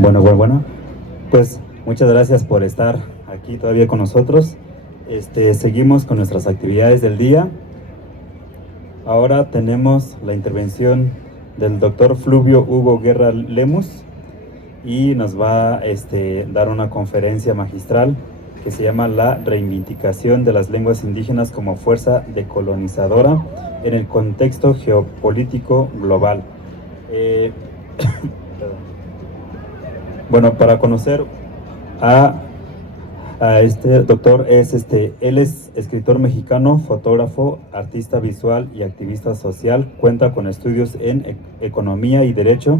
Bueno. Pues muchas gracias por estar aquí todavía con nosotros. Seguimos con nuestras actividades del día. Ahora tenemos la intervención del doctor Fluvio Hugo Guerra Lemus y nos va a dar una conferencia magistral que se llama La reivindicación de las lenguas indígenas como fuerza decolonizadora en el contexto geopolítico global. Bueno, para conocer a este doctor, él es escritor mexicano, fotógrafo, artista visual y activista social. Cuenta con estudios en economía y derecho,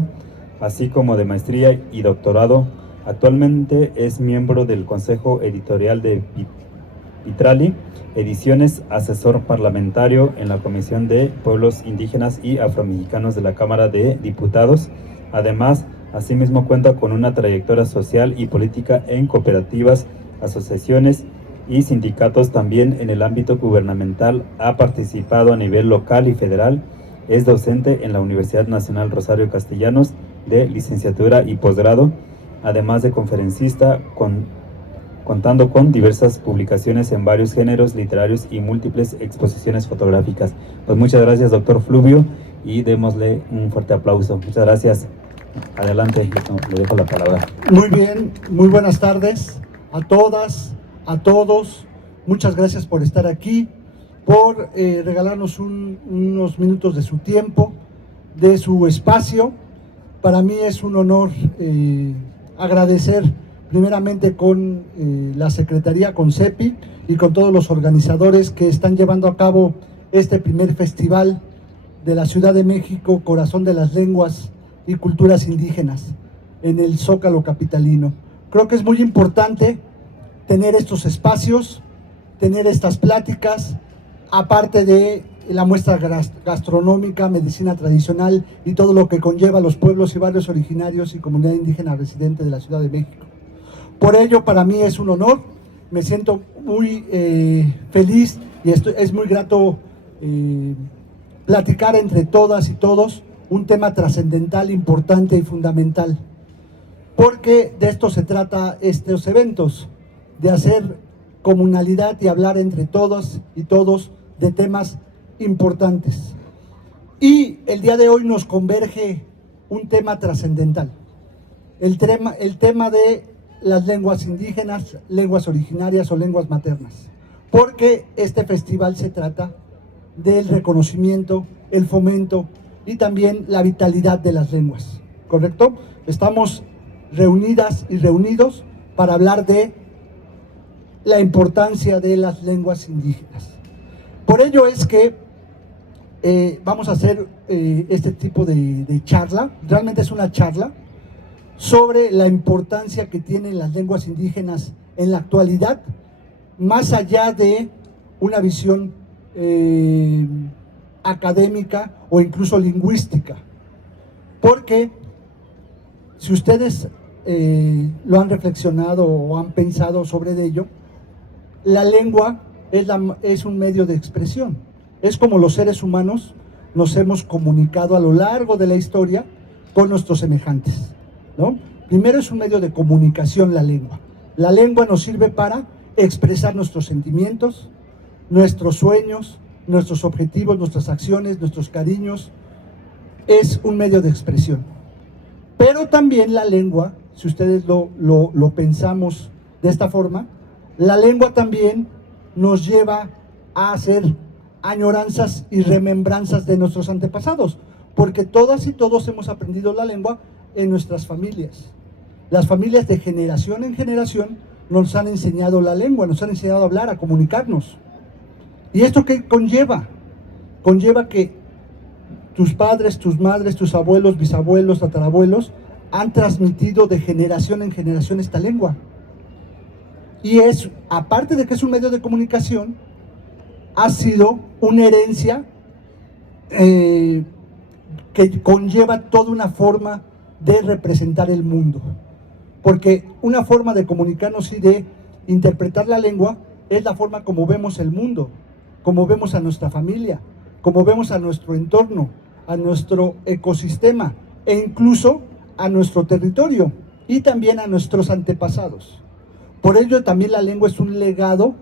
así como de maestría y doctorado. Actualmente es miembro del Consejo Editorial de Vitrali Ediciones, asesor parlamentario en la Comisión de Pueblos Indígenas y Afromexicanos de la Cámara de Diputados. Además, asimismo cuenta con una trayectoria social y política en cooperativas, asociaciones y sindicatos. También en el ámbito gubernamental ha participado a nivel local y federal. Es docente en la Universidad Nacional Rosario Castellanos de licenciatura y posgrado, además de conferencista, contando con diversas publicaciones en varios géneros literarios y múltiples exposiciones fotográficas. Pues muchas gracias, doctor Fluvio, y démosle un fuerte aplauso. Muchas gracias. Adelante, le dejo la palabra. Muy bien, muy buenas tardes a todas, a todos. Muchas gracias por estar aquí, por regalarnos unos minutos de su tiempo, de su espacio. Para mí es un honor agradecer primeramente con la Secretaría, con CEPI y con todos los organizadores que están llevando a cabo este primer festival de la Ciudad de México, Corazón de las Lenguas y Culturas Indígenas, en el Zócalo capitalino. Creo que es muy importante tener estos espacios, tener estas pláticas, aparte de la muestra gastronómica, medicina tradicional y todo lo que conlleva los pueblos y barrios originarios y comunidad indígena residente de la Ciudad de México. Por ello, para mí es un honor, me siento muy feliz y es muy grato platicar entre todas y todos un tema trascendental, importante y fundamental, porque de esto se trata estos eventos, de hacer comunalidad y hablar entre todas y todos de temas importantes. Y el día de hoy nos converge un tema trascendental, el tema de las lenguas indígenas, lenguas originarias o lenguas maternas, porque este festival se trata del reconocimiento, el fomento y también la vitalidad de las lenguas, ¿correcto? Estamos reunidas y reunidos para hablar de la importancia de las lenguas indígenas. Por ello es que vamos a hacer este tipo de charla, realmente es una charla sobre la importancia que tienen las lenguas indígenas en la actualidad, más allá de una visión académica o incluso lingüística, porque si ustedes lo han reflexionado o han pensado sobre ello, la lengua es un medio de expresión, es como los seres humanos nos hemos comunicado a lo largo de la historia con nuestros semejantes, ¿no? Primero es un medio de comunicación la lengua nos sirve para expresar nuestros sentimientos, nuestros sueños, nuestros objetivos, nuestras acciones, nuestros cariños, es un medio de expresión. Pero también la lengua, si ustedes lo pensamos de esta forma, la lengua también nos lleva a hacer añoranzas y remembranzas de nuestros antepasados, porque todas y todos hemos aprendido la lengua en nuestras familias. Las familias de generación en generación nos han enseñado la lengua, nos han enseñado a hablar, a comunicarnos. ¿Y esto qué conlleva? Conlleva que tus padres, tus madres, tus abuelos, bisabuelos, tatarabuelos han transmitido de generación en generación esta lengua. Y es, aparte de que es un medio de comunicación, ha sido una herencia que conlleva toda una forma de representar el mundo. Porque una forma de comunicarnos y de interpretar la lengua es la forma como vemos el mundo, como vemos a nuestra familia, como vemos a nuestro entorno, a nuestro ecosistema e incluso a nuestro territorio y también a nuestros antepasados. Por ello también la lengua es un legado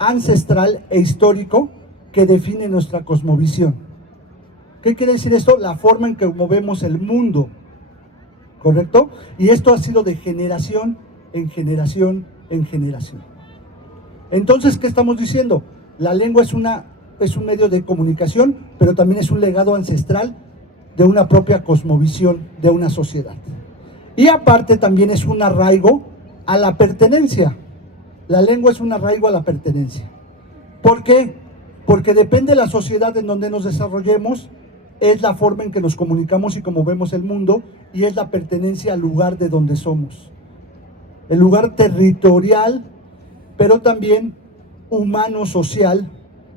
ancestral e histórico que define nuestra cosmovisión. ¿Qué quiere decir esto? La forma en que movemos el mundo, ¿correcto? Y esto ha sido de generación en generación en generación. Entonces, ¿qué estamos diciendo? La lengua es un medio de comunicación, pero también es un legado ancestral de una propia cosmovisión de una sociedad. Y aparte también es un arraigo a la pertenencia. La lengua es un arraigo a la pertenencia. ¿Por qué? Porque depende de la sociedad en donde nos desarrollemos, es la forma en que nos comunicamos y cómo vemos el mundo, y es la pertenencia al lugar de donde somos. El lugar territorial, pero también humano, social,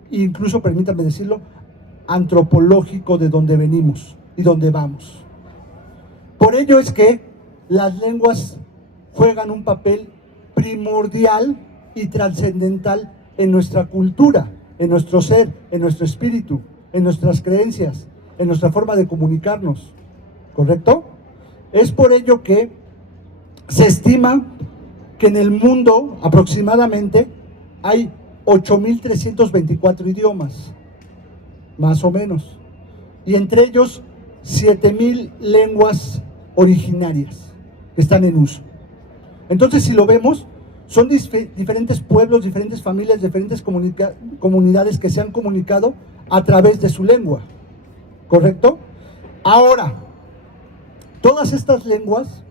e incluso, permítanme decirlo, antropológico de donde venimos y donde vamos. Por ello es que las lenguas juegan un papel primordial y trascendental en nuestra cultura, en nuestro ser, en nuestro espíritu, en nuestras creencias, en nuestra forma de comunicarnos, ¿correcto? Es por ello que se estima que en el mundo aproximadamente hay 8.324 idiomas, más o menos, y entre ellos 7.000 lenguas originarias que están en uso. Entonces, si lo vemos, son diferentes pueblos, diferentes familias, diferentes comunidades que se han comunicado a través de su lengua, ¿correcto? Ahora, todas estas lenguas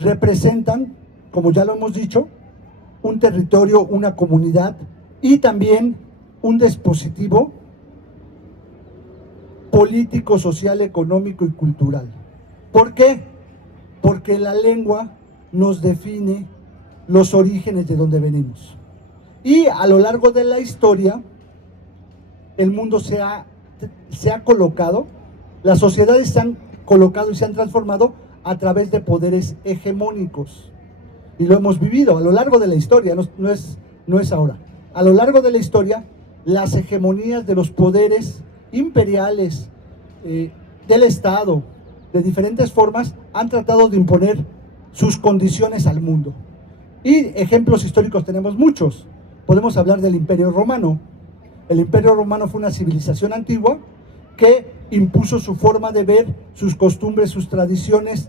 representan, como ya lo hemos dicho, un territorio, una comunidad y también un dispositivo político, social, económico y cultural. ¿Por qué? Porque la lengua nos define los orígenes de donde venimos. Y a lo largo de la historia, el mundo se ha colocado, las sociedades se han colocado y se han transformado a través de poderes hegemónicos. Y lo hemos vivido a lo largo de la historia, no es ahora. A lo largo de la historia, las hegemonías de los poderes imperiales, del Estado, de diferentes formas, han tratado de imponer sus condiciones al mundo. Y ejemplos históricos tenemos muchos. Podemos hablar del Imperio Romano. El Imperio Romano fue una civilización antigua que impuso su forma de ver, sus costumbres, sus tradiciones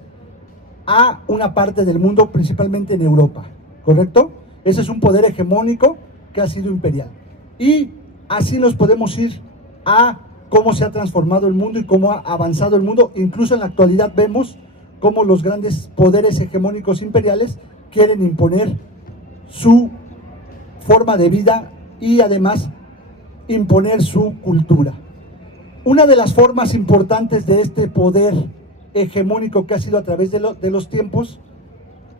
a una parte del mundo, principalmente en Europa, ¿correcto? Ese es un poder hegemónico que ha sido imperial. Y así nos podemos ir a cómo se ha transformado el mundo y cómo ha avanzado el mundo. Incluso en la actualidad vemos cómo los grandes poderes hegemónicos imperiales quieren imponer su forma de vida y además imponer su cultura. Una de las formas importantes de este poder hegemónico que ha sido a través de los tiempos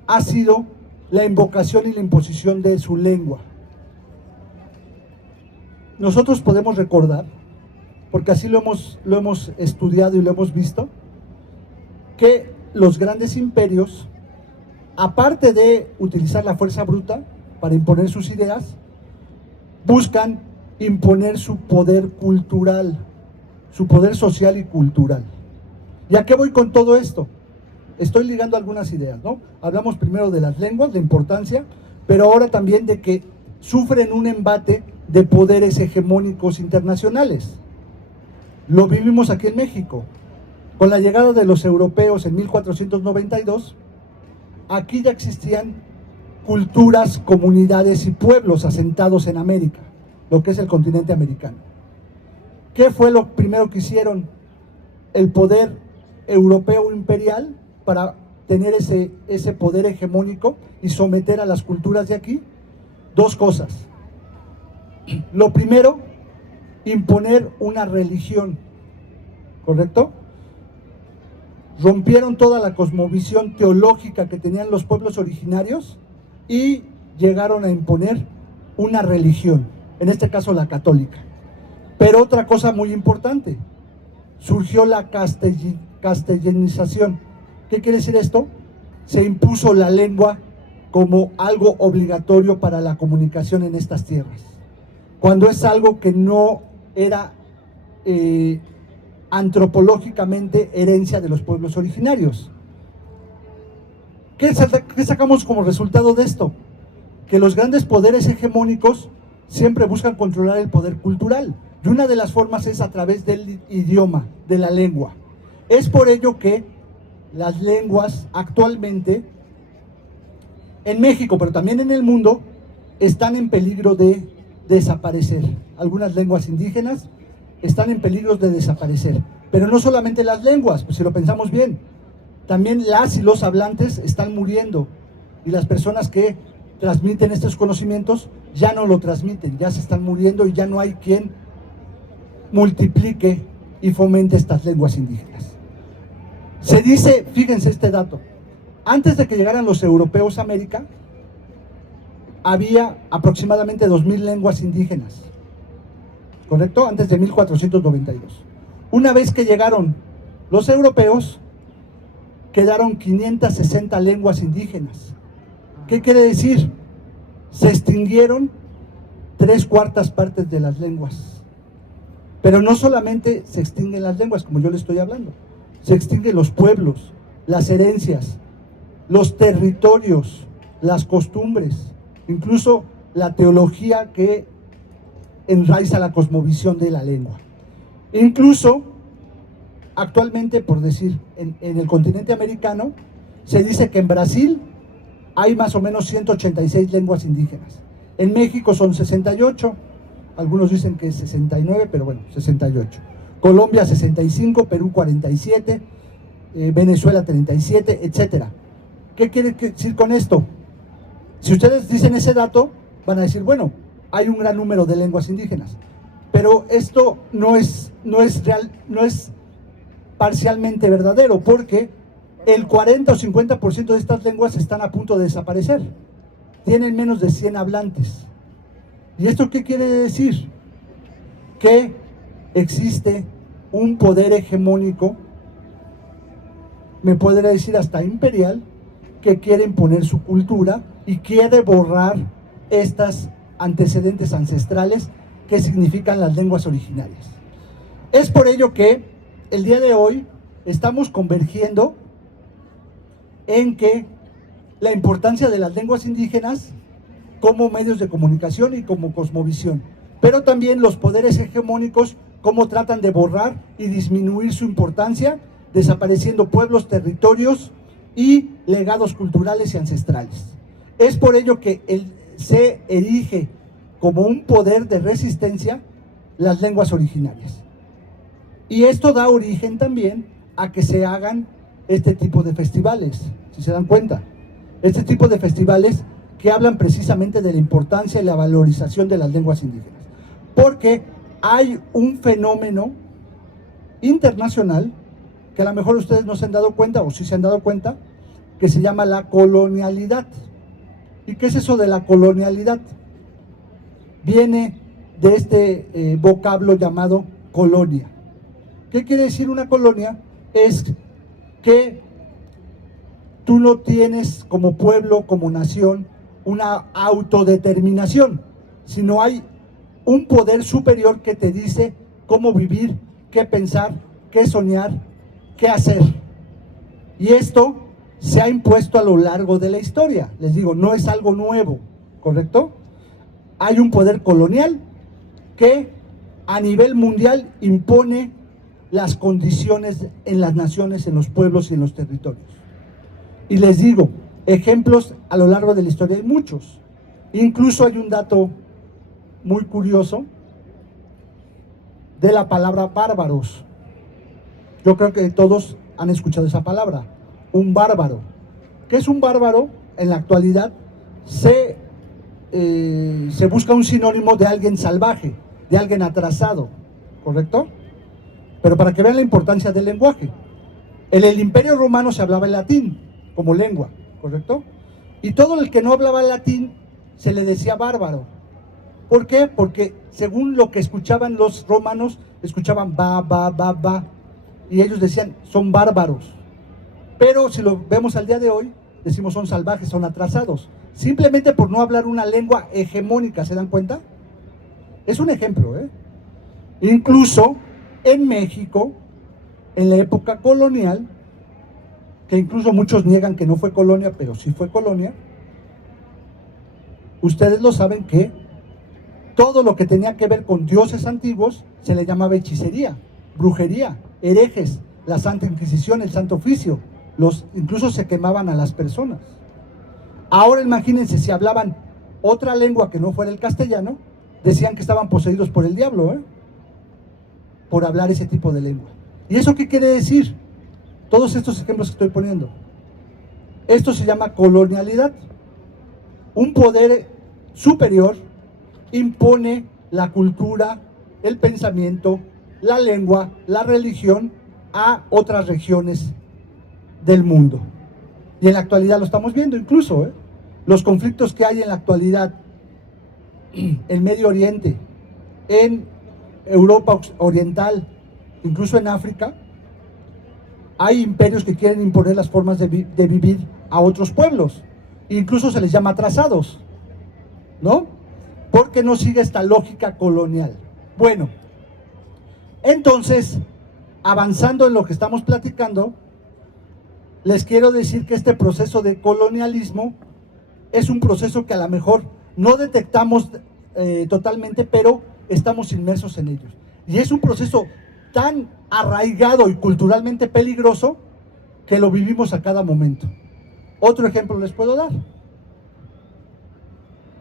ha sido la invocación y la imposición de su lengua. Nosotros podemos recordar, porque así lo hemos estudiado y lo hemos visto, que los grandes imperios, aparte de utilizar la fuerza bruta para imponer sus ideas, buscan imponer su poder cultural, su poder social y cultural. ¿Y a qué voy con todo esto? Estoy ligando algunas ideas, ¿no? Hablamos primero de las lenguas, de importancia, pero ahora también de que sufren un embate de poderes hegemónicos internacionales. Lo vivimos aquí en México. Con la llegada de los europeos en 1492, aquí ya existían culturas, comunidades y pueblos asentados en América, lo que es el continente americano. ¿Qué fue lo primero que hicieron el poder europeo imperial para tener ese poder hegemónico y someter a las culturas de aquí? Dos cosas. Lo primero, imponer una religión, ¿correcto? Rompieron toda la cosmovisión teológica que tenían los pueblos originarios y llegaron a imponer una religión, en este caso la católica. Pero otra cosa muy importante, surgió la castellanización. ¿Qué quiere decir esto? Se impuso la lengua como algo obligatorio para la comunicación en estas tierras, cuando es algo que no era antropológicamente herencia de los pueblos originarios. ¿Qué sacamos como resultado de esto? Que los grandes poderes hegemónicos siempre buscan controlar el poder cultural. Y una de las formas es a través del idioma, de la lengua. Es por ello que las lenguas actualmente, en México, pero también en el mundo, están en peligro de desaparecer. Algunas lenguas indígenas están en peligro de desaparecer. Pero no solamente las lenguas, pues si lo pensamos bien, también las y los hablantes están muriendo. Y las personas que transmiten estos conocimientos ya no lo transmiten, ya se están muriendo y ya no hay quien multiplique y fomente estas lenguas indígenas. Se dice, fíjense este dato, antes de que llegaran los europeos a América, había aproximadamente 2000 lenguas indígenas, ¿correcto? Antes de 1492. Una vez que llegaron los europeos, quedaron 560 lenguas indígenas. ¿Qué quiere decir? Se extinguieron 3/4 partes de las lenguas. Pero no solamente se extinguen las lenguas, como yo le estoy hablando, se extinguen los pueblos, las herencias, los territorios, las costumbres, incluso la teología que enraiza la cosmovisión de la lengua. Incluso, actualmente, por decir, en el continente americano, se dice que en Brasil hay más o menos 186 lenguas indígenas. En México son 68, algunos dicen que es 69, pero bueno, 68. Colombia 65, Perú 47, Venezuela 37, etcétera. ¿Qué quiere decir con esto? Si ustedes dicen ese dato, van a decir, bueno, hay un gran número de lenguas indígenas, pero esto no es real, no es parcialmente verdadero, porque el 40 o 50% de estas lenguas están a punto de desaparecer. Tienen menos de 100 hablantes. ¿Y esto qué quiere decir? Que existe un poder hegemónico, me podría decir hasta imperial, que quiere imponer su cultura y quiere borrar estas antecedentes ancestrales que significan las lenguas originarias. Es por ello que el día de hoy estamos convergiendo en que la importancia de las lenguas indígenas como medios de comunicación y como cosmovisión, pero también los poderes hegemónicos cómo tratan de borrar y disminuir su importancia, desapareciendo pueblos, territorios y legados culturales y ancestrales. Es por ello que se erige como un poder de resistencia las lenguas originarias. Y esto da origen también a que se hagan este tipo de festivales, si se dan cuenta. Este tipo de festivales que hablan precisamente de la importancia y la valorización de las lenguas indígenas. Porque hay un fenómeno internacional que a lo mejor ustedes no se han dado cuenta, o sí se han dado cuenta, que se llama la colonialidad. ¿Y qué es eso de la colonialidad? Viene de este vocablo llamado colonia. ¿Qué quiere decir una colonia? Es que tú no tienes como pueblo, como nación, una autodeterminación, sino hay un poder superior que te dice cómo vivir, qué pensar, qué soñar, qué hacer. Y esto se ha impuesto a lo largo de la historia. Les digo, no es algo nuevo, ¿correcto? Hay un poder colonial que a nivel mundial impone las condiciones en las naciones, en los pueblos y en los territorios. Y les digo, ejemplos a lo largo de la historia hay muchos. Incluso hay un dato muy curioso de la palabra bárbaros. Yo creo que todos han escuchado esa palabra, un bárbaro. ¿Qué es un bárbaro? En la actualidad se busca un sinónimo de alguien salvaje, de alguien atrasado, ¿correcto? Pero para que vean la importancia del lenguaje. En el Imperio Romano se hablaba el latín como lengua, ¿correcto? Y todo el que no hablaba latín se le decía bárbaro. ¿Por qué? Porque según lo que escuchaban los romanos, escuchaban ba, y ellos decían, son bárbaros. Pero si lo vemos al día de hoy, decimos son salvajes, son atrasados. Simplemente por no hablar una lengua hegemónica, ¿se dan cuenta? Es un ejemplo, ¿eh? Incluso en México, en la época colonial, que incluso muchos niegan que no fue colonia, pero sí fue colonia, ustedes lo saben que todo lo que tenía que ver con dioses antiguos se le llamaba hechicería, brujería, herejes, la Santa Inquisición, el Santo Oficio, incluso se quemaban a las personas. Ahora imagínense, si hablaban otra lengua que no fuera el castellano, decían que estaban poseídos por el diablo, por hablar ese tipo de lengua. ¿Y eso qué quiere decir? Todos estos ejemplos que estoy poniendo. Esto se llama colonialidad. Un poder superior impone la cultura, el pensamiento, la lengua, la religión a otras regiones del mundo. Y en la actualidad lo estamos viendo incluso, los conflictos que hay en la actualidad en Medio Oriente, en Europa Oriental, incluso en África, hay imperios que quieren imponer las formas de vivir a otros pueblos. Incluso se les llama atrasados, ¿no? Porque no sigue esta lógica colonial. Bueno, entonces, avanzando en lo que estamos platicando, les quiero decir que este proceso de colonialismo es un proceso que a lo mejor no detectamos totalmente, pero estamos inmersos en ellos. Y es un proceso tan arraigado y culturalmente peligroso que lo vivimos a cada momento. Otro ejemplo les puedo dar.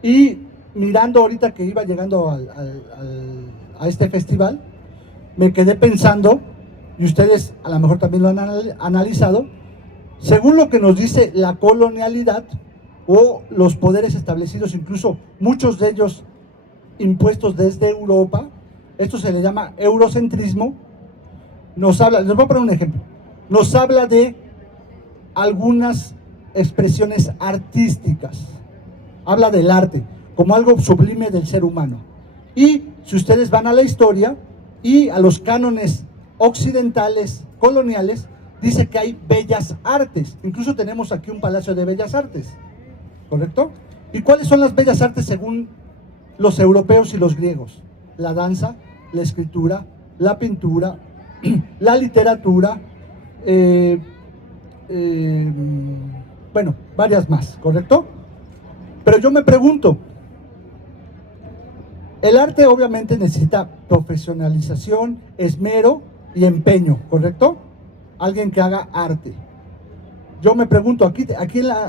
Y mirando ahorita que iba llegando a este festival, me quedé pensando, y ustedes a lo mejor también lo han analizado, según lo que nos dice la colonialidad o los poderes establecidos, incluso muchos de ellos impuestos desde Europa, esto se le llama eurocentrismo, nos habla, les voy a poner un ejemplo, nos habla de algunas expresiones artísticas, habla del arte como algo sublime del ser humano. Y si ustedes van a la historia y a los cánones occidentales, coloniales, dice que hay bellas artes, incluso tenemos aquí un palacio de bellas artes, ¿correcto? ¿Y cuáles son las bellas artes según los europeos y los griegos? La danza, la escritura, la pintura, la literatura, bueno, varias más, ¿correcto? Pero yo me pregunto, el arte obviamente necesita profesionalización, esmero y empeño, ¿correcto? Alguien que haga arte. Yo me pregunto, aquí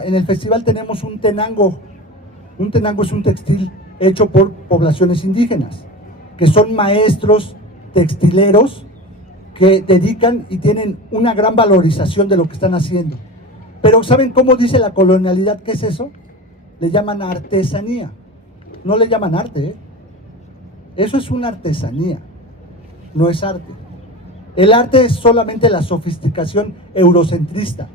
en el festival tenemos un tenango. Un tenango es un textil hecho por poblaciones indígenas, que son maestros textileros que dedican y tienen una gran valorización de lo que están haciendo. Pero ¿saben cómo dice la colonialidad? ¿Qué es eso? Le llaman artesanía. No le llaman arte, Eso es una artesanía, no es arte. El arte es solamente la sofisticación eurocentrista,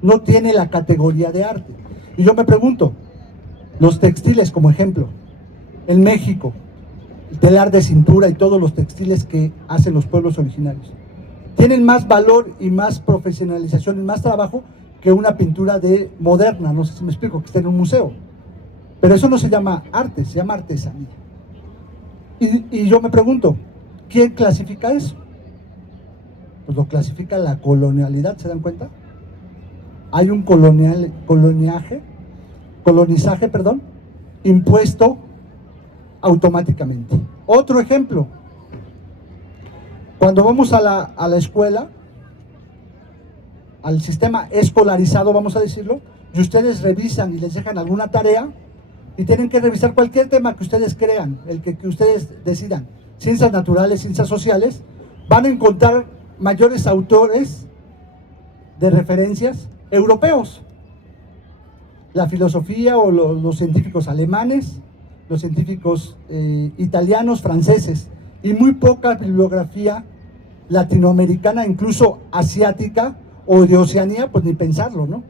no tiene la categoría de arte. Y yo me pregunto, los textiles como ejemplo, en México, el telar de cintura y todos los textiles que hacen los pueblos originarios, tienen más valor y más profesionalización y más trabajo que una pintura moderna, no sé si me explico, que está en un museo. Pero eso no se llama arte, se llama artesanía. Y yo me pregunto, ¿quién clasifica eso? Pues lo clasifica la colonialidad, ¿se dan cuenta? Hay un colonizaje, impuesto automáticamente. Otro ejemplo, cuando vamos a la escuela, al sistema escolarizado, vamos a decirlo, y ustedes revisan y les dejan alguna tarea, y tienen que revisar cualquier tema que ustedes crean, el que ustedes decidan, ciencias naturales, ciencias sociales, van a encontrar mayores autores de referencias europeos. La filosofía o los científicos alemanes, los científicos italianos, franceses, y muy poca bibliografía latinoamericana, incluso asiática o de Oceanía, pues ni pensarlo, ¿no?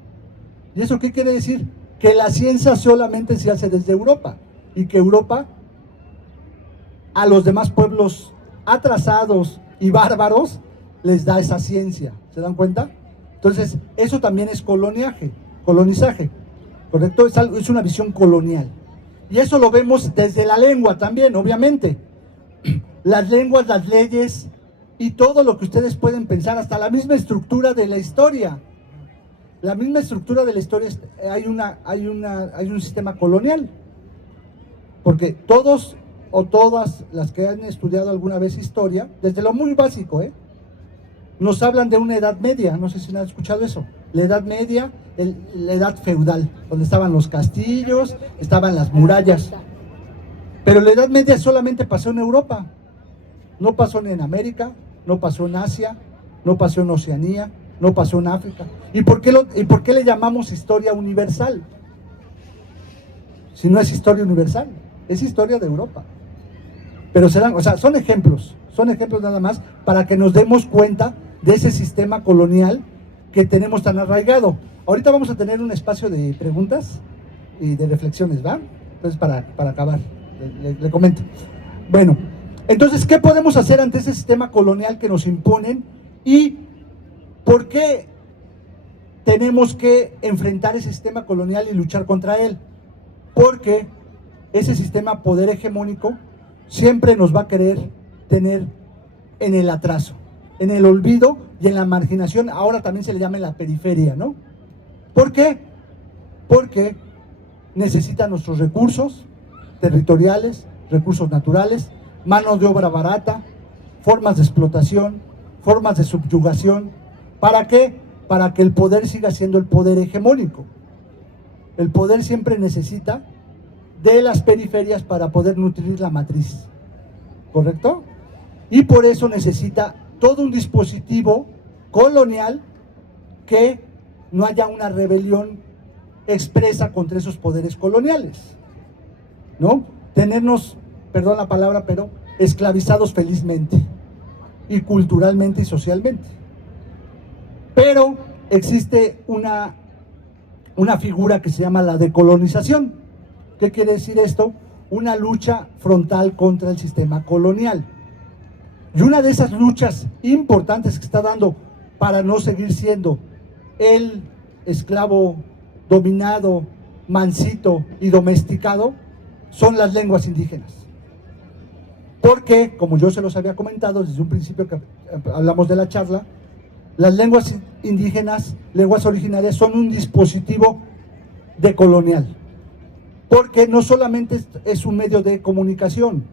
¿Y eso qué quiere decir? Que la ciencia solamente se hace desde Europa y que Europa a los demás pueblos atrasados y bárbaros les da esa ciencia, ¿se dan cuenta? Entonces, eso también es colonizaje, ¿correcto? Es una visión colonial. Y eso lo vemos desde la lengua también, obviamente. Las lenguas, las leyes y todo lo que ustedes pueden pensar, hasta la misma estructura de la historia. La misma estructura de la historia, hay un sistema colonial, porque todos o todas las que han estudiado alguna vez historia, desde lo muy básico, nos hablan de una edad media, no sé si han escuchado eso, la edad media, la edad feudal, donde estaban los castillos, estaban las murallas, pero la edad media solamente pasó en Europa, no pasó ni en América, no pasó en Asia, no pasó en Oceanía, no pasó en África. ¿Y por qué le llamamos historia universal? Si no es historia universal, es historia de Europa. Pero son ejemplos nada más para que nos demos cuenta de ese sistema colonial que tenemos tan arraigado. Ahorita vamos a tener un espacio de preguntas y de reflexiones, ¿va? Entonces, para acabar, le comento. Bueno, entonces, ¿qué podemos hacer ante ese sistema colonial que nos imponen? ¿Y por qué tenemos que enfrentar ese sistema colonial y luchar contra él? Porque ese sistema poder hegemónico siempre nos va a querer tener en el atraso, en el olvido y en la marginación. Ahora también se le llama en la periferia, ¿no? ¿Por qué? Porque necesita nuestros recursos territoriales, recursos naturales, mano de obra barata, formas de explotación, formas de subyugación. ¿Para qué? Para que el poder siga siendo el poder hegemónico. El poder siempre necesita de las periferias para poder nutrir la matriz, ¿correcto? Y por eso necesita todo un dispositivo colonial que no haya una rebelión expresa contra esos poderes coloniales, ¿no? Tenernos, perdón la palabra, pero esclavizados felizmente, y culturalmente y socialmente. Pero existe una figura que se llama la decolonización. ¿Qué quiere decir esto? Una lucha frontal contra el sistema colonial. Y una de esas luchas importantes que está dando para no seguir siendo el esclavo dominado, mansito y domesticado, son las lenguas indígenas. Porque, como yo se los había comentado desde un principio que hablamos de la charla, las lenguas indígenas, lenguas originarias, son un dispositivo decolonial. Porque no solamente es un medio de comunicación,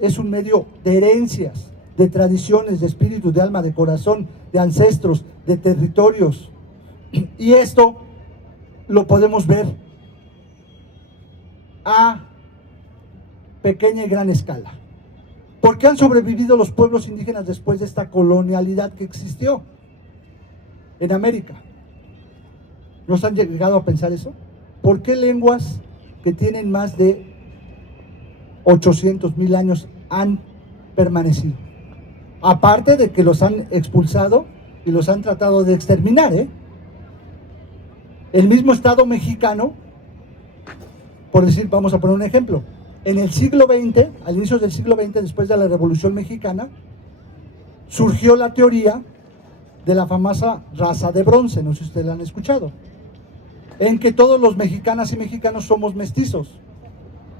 es un medio de herencias, de tradiciones, de espíritu, de alma, de corazón, de ancestros, de territorios. Y esto lo podemos ver a pequeña y gran escala. ¿Por qué han sobrevivido los pueblos indígenas después de esta colonialidad que existió en América? ¿No se han llegado a pensar eso? ¿Por qué lenguas que tienen más de 800,000 años han permanecido? Aparte de que los han expulsado y los han tratado de exterminar, El mismo Estado mexicano, por decir, vamos a poner un ejemplo, en el siglo XX, al inicio del siglo XX, después de la Revolución Mexicana, surgió la teoría de la famosa raza de bronce, no sé si ustedes la han escuchado, en que todos los mexicanas y mexicanos somos mestizos,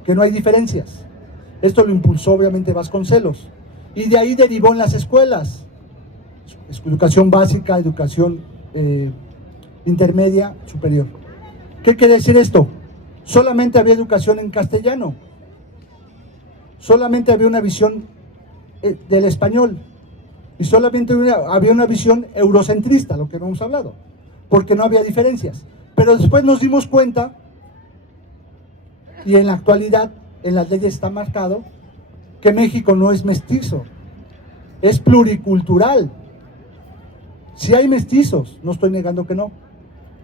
que no hay diferencias. Esto lo impulsó obviamente Vasconcelos, y de ahí derivó en las escuelas, educación básica, educación intermedia, superior. ¿Qué quiere decir esto? Solamente había educación en castellano, solamente había una visión del español, y solamente había una visión eurocentrista, lo que hemos hablado, porque no había diferencias. Pero después nos dimos cuenta, y en la actualidad en las leyes está marcado, que México no es mestizo, es pluricultural. Sí hay mestizos, no estoy negando que no,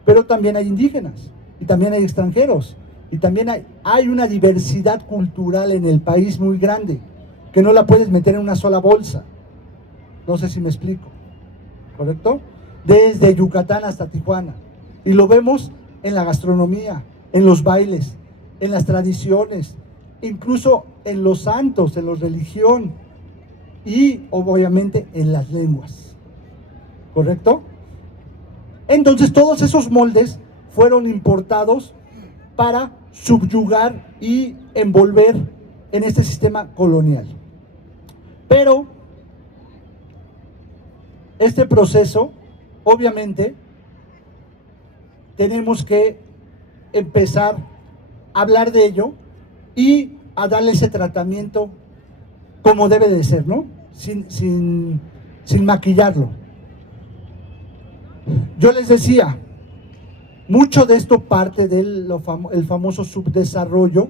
pero también hay indígenas, y también hay extranjeros, y también hay una diversidad cultural en el país muy grande, que no la puedes meter en una sola bolsa. No sé si me explico, ¿correcto? Desde Yucatán hasta Tijuana. Y lo vemos en la gastronomía, en los bailes, en las tradiciones, incluso en los santos, en la religión y obviamente en las lenguas, ¿correcto? Entonces todos esos moldes fueron importados para subyugar y envolver en este sistema colonial. Pero este proceso, obviamente, tenemos que empezar a hablar de ello y a darle ese tratamiento como debe de ser, ¿no? Sin maquillarlo. Yo les decía, mucho de esto parte del famoso subdesarrollo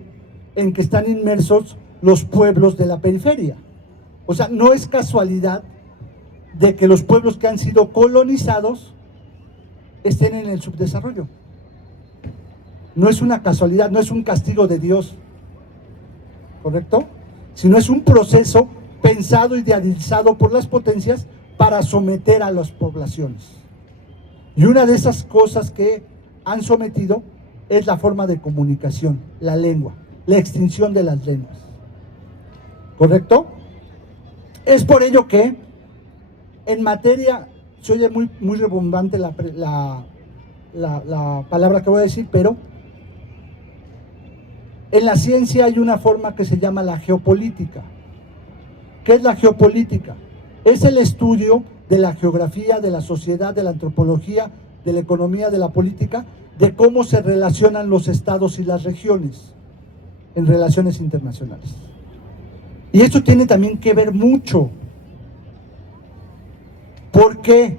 en que están inmersos los pueblos de la periferia. O sea, no es casualidad de que los pueblos que han sido colonizados estén en el subdesarrollo. No es una casualidad, no es un castigo de Dios, ¿correcto? Sino es un proceso pensado y idealizado por las potencias para someter a las poblaciones. Y una de esas cosas que han sometido es la forma de comunicación, la lengua, la extinción de las lenguas, ¿correcto? Es por ello que en materia, se oye muy rimbombante la palabra que voy a decir, pero en la ciencia hay una forma que se llama la geopolítica. ¿Qué es la geopolítica? Es el estudio de la geografía, de la sociedad, de la antropología, de la economía, de la política, de cómo se relacionan los estados y las regiones en relaciones internacionales. Y esto tiene también que ver mucho. ¿Por qué?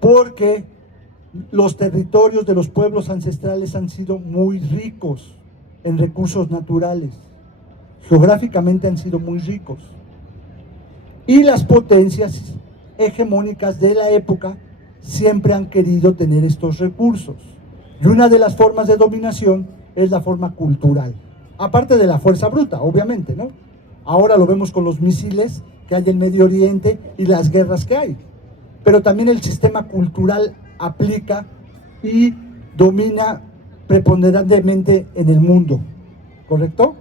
Porque los territorios de los pueblos ancestrales han sido muy ricos en recursos naturales. Geográficamente han sido muy ricos. Y las potencias hegemónicas de la época siempre han querido tener estos recursos. Y una de las formas de dominación es la forma cultural. Aparte de la fuerza bruta, obviamente, ¿no? Ahora lo vemos con los misiles que hay en Medio Oriente y las guerras que hay. Pero también el sistema cultural aplica y domina preponderantemente en el mundo, ¿correcto?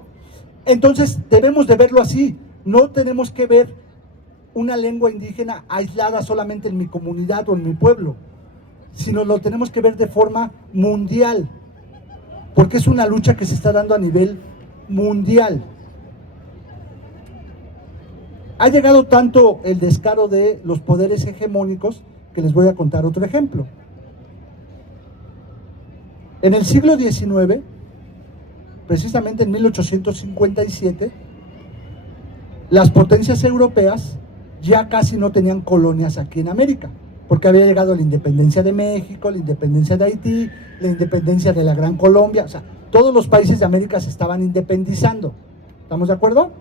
Entonces debemos de verlo así. No tenemos que ver una lengua indígena aislada solamente en mi comunidad o en mi pueblo, sino lo tenemos que ver de forma mundial, porque es una lucha que se está dando a nivel mundial. Ha llegado tanto el descaro de los poderes hegemónicos que les voy a contar otro ejemplo. En el siglo XIX, precisamente en 1857, las potencias europeas ya casi no tenían colonias aquí en América, porque había llegado la independencia de México, la independencia de Haití, la independencia de la Gran Colombia, o sea, todos los países de América se estaban independizando. ¿Estamos de acuerdo?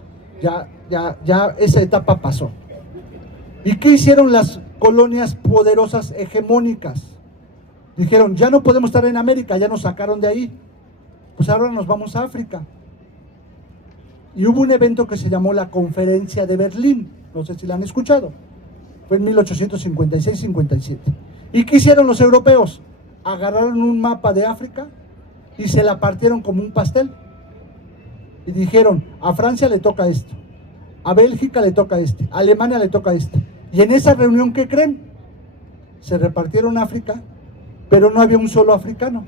Ya esa etapa pasó. ¿Y qué hicieron las colonias poderosas hegemónicas? Dijeron, ya no podemos estar en América, ya nos sacaron de ahí, pues ahora nos vamos a África. Y hubo un evento que se llamó la Conferencia de Berlín, no sé si la han escuchado, fue en 1856-57. ¿Y qué hicieron los europeos? Agarraron un mapa de África y se la partieron como un pastel. Y dijeron, a Francia le toca esto, a Bélgica le toca este, a Alemania le toca este. Y en esa reunión, ¿qué creen? Se repartieron África, pero no había un solo africano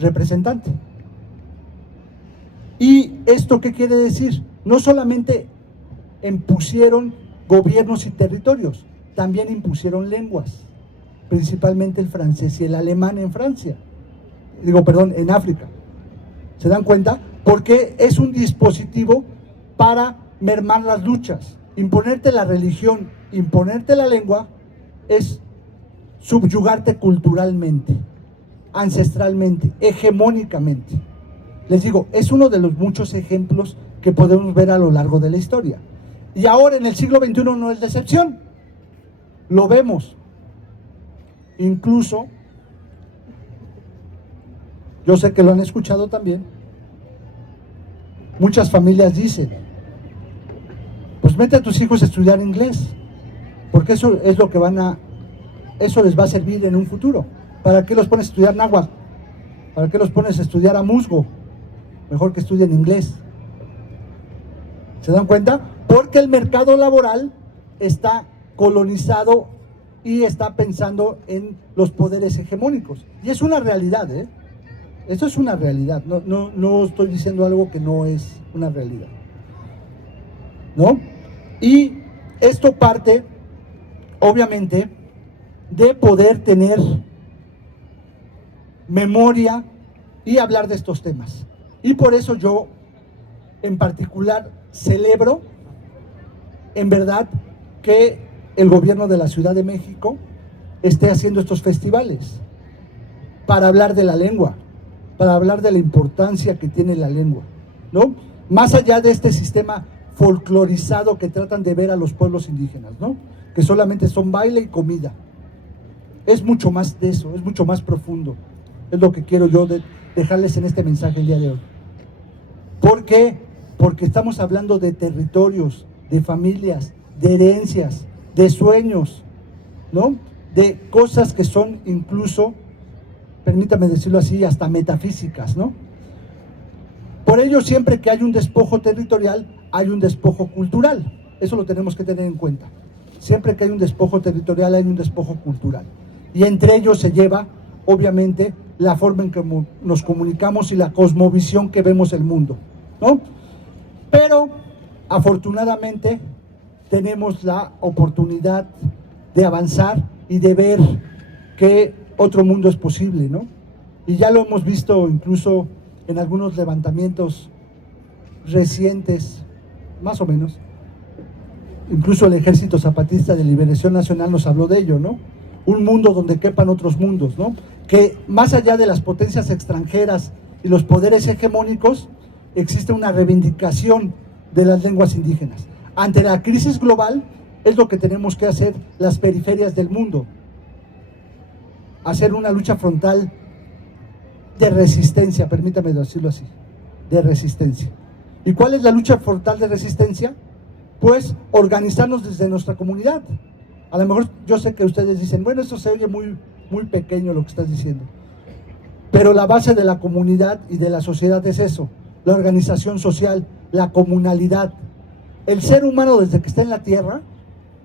representante. ¿Y esto qué quiere decir? No solamente impusieron gobiernos y territorios, también impusieron lenguas, principalmente el francés y el alemán en Francia. En África. ¿Se dan cuenta? Porque es un dispositivo para mermar las luchas. Imponerte la religión, imponerte la lengua, es subyugarte culturalmente, ancestralmente, hegemónicamente. Les digo, es uno de los muchos ejemplos que podemos ver a lo largo de la historia. Y ahora en el siglo XXI no es la excepción. Lo vemos. Incluso, yo sé que lo han escuchado también, muchas familias dicen, pues mete a tus hijos a estudiar inglés, porque eso es lo que eso les va a servir en un futuro. ¿Para qué los pones a estudiar náhuatl? ¿Para qué los pones a estudiar amuzgo? Mejor que estudien inglés. ¿Se dan cuenta? Porque el mercado laboral está colonizado y está pensando en los poderes hegemónicos. Y es una realidad, ¿eh? Esto es una realidad. No estoy diciendo algo que no es una realidad, ¿no? Y esto parte, obviamente, de poder tener memoria y hablar de estos temas. Y por eso yo, en particular, celebro, en verdad, que el gobierno de la Ciudad de México esté haciendo estos festivales para hablar de la lengua, para hablar de la importancia que tiene la lengua, ¿no? Más allá de este sistema folclorizado que tratan de ver a los pueblos indígenas, ¿no? Que solamente son baile y comida. Es mucho más de eso, es mucho más profundo. Es lo que quiero yo dejarles en este mensaje el día de hoy. ¿Por qué? Porque estamos hablando de territorios, de familias, de herencias, de sueños, ¿no? De cosas que son incluso, permítame decirlo así, hasta metafísicas, ¿no? Por ello, siempre que hay un despojo territorial, hay un despojo cultural. Eso lo tenemos que tener en cuenta. Siempre que hay un despojo territorial, hay un despojo cultural. Y entre ellos se lleva, obviamente, la forma en que nos comunicamos y la cosmovisión que vemos el mundo, ¿no? Pero, afortunadamente, tenemos la oportunidad de avanzar y de ver que otro mundo es posible, ¿no? Y ya lo hemos visto incluso en algunos levantamientos recientes, más o menos. Incluso el Ejército Zapatista de Liberación Nacional nos habló de ello, ¿no? Un mundo donde quepan otros mundos, ¿no? Que más allá de las potencias extranjeras y los poderes hegemónicos, existe una reivindicación de las lenguas indígenas. Ante la crisis global, es lo que tenemos que hacer las periferias del mundo. Hacer una lucha frontal de resistencia, permítame decirlo así, de resistencia. ¿Y cuál es la lucha frontal de resistencia? Pues organizarnos desde nuestra comunidad. A lo mejor yo sé que ustedes dicen, bueno, eso se oye muy pequeño lo que estás diciendo. Pero la base de la comunidad y de la sociedad es eso, la organización social, la comunalidad. El ser humano desde que está en la tierra,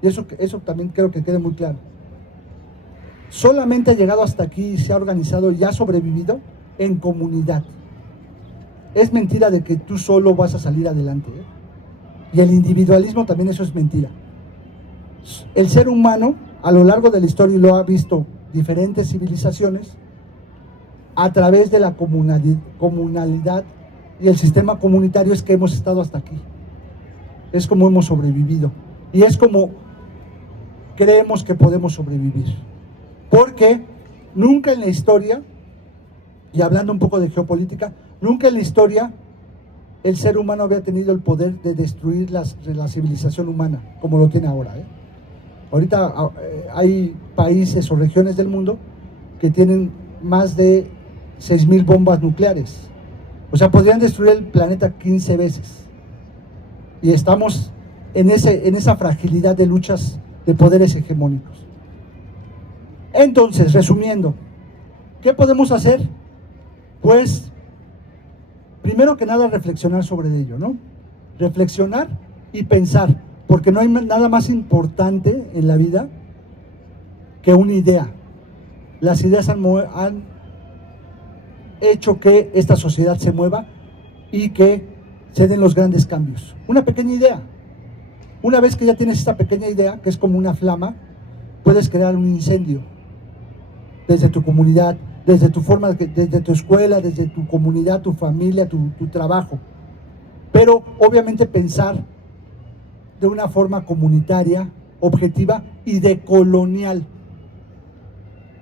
y eso también creo que quede muy claro, solamente ha llegado hasta aquí y se ha organizado y ha sobrevivido en comunidad. Es mentira de que tú solo vas a salir adelante, ¿eh? Y el individualismo también, eso es mentira. El ser humano, a lo largo de la historia, y lo ha visto diferentes civilizaciones, a través de la comunalidad y el sistema comunitario es que hemos estado hasta aquí. Es como hemos sobrevivido. Y es como creemos que podemos sobrevivir. Porque nunca en la historia, y hablando un poco de geopolítica, nunca en la historia el ser humano había tenido el poder de destruir la civilización humana, como lo tiene ahora, ¿eh? Ahorita hay países o regiones del mundo que tienen más de 6,000 bombas nucleares. O sea, podrían destruir el planeta 15 veces. Y estamos en esa fragilidad de luchas de poderes hegemónicos. Entonces, resumiendo, ¿qué podemos hacer? Pues, primero que nada, reflexionar sobre ello, ¿no? Reflexionar y pensar, porque no hay nada más importante en la vida que una idea. Las ideas han hecho que esta sociedad se mueva y que se den los grandes cambios. Una pequeña idea. Una vez que ya tienes esta pequeña idea, que es como una flama, puedes crear un incendio desde tu comunidad, desde tu forma, desde tu escuela, desde tu comunidad, tu familia, tu trabajo. Pero obviamente pensar de una forma comunitaria, objetiva y decolonial,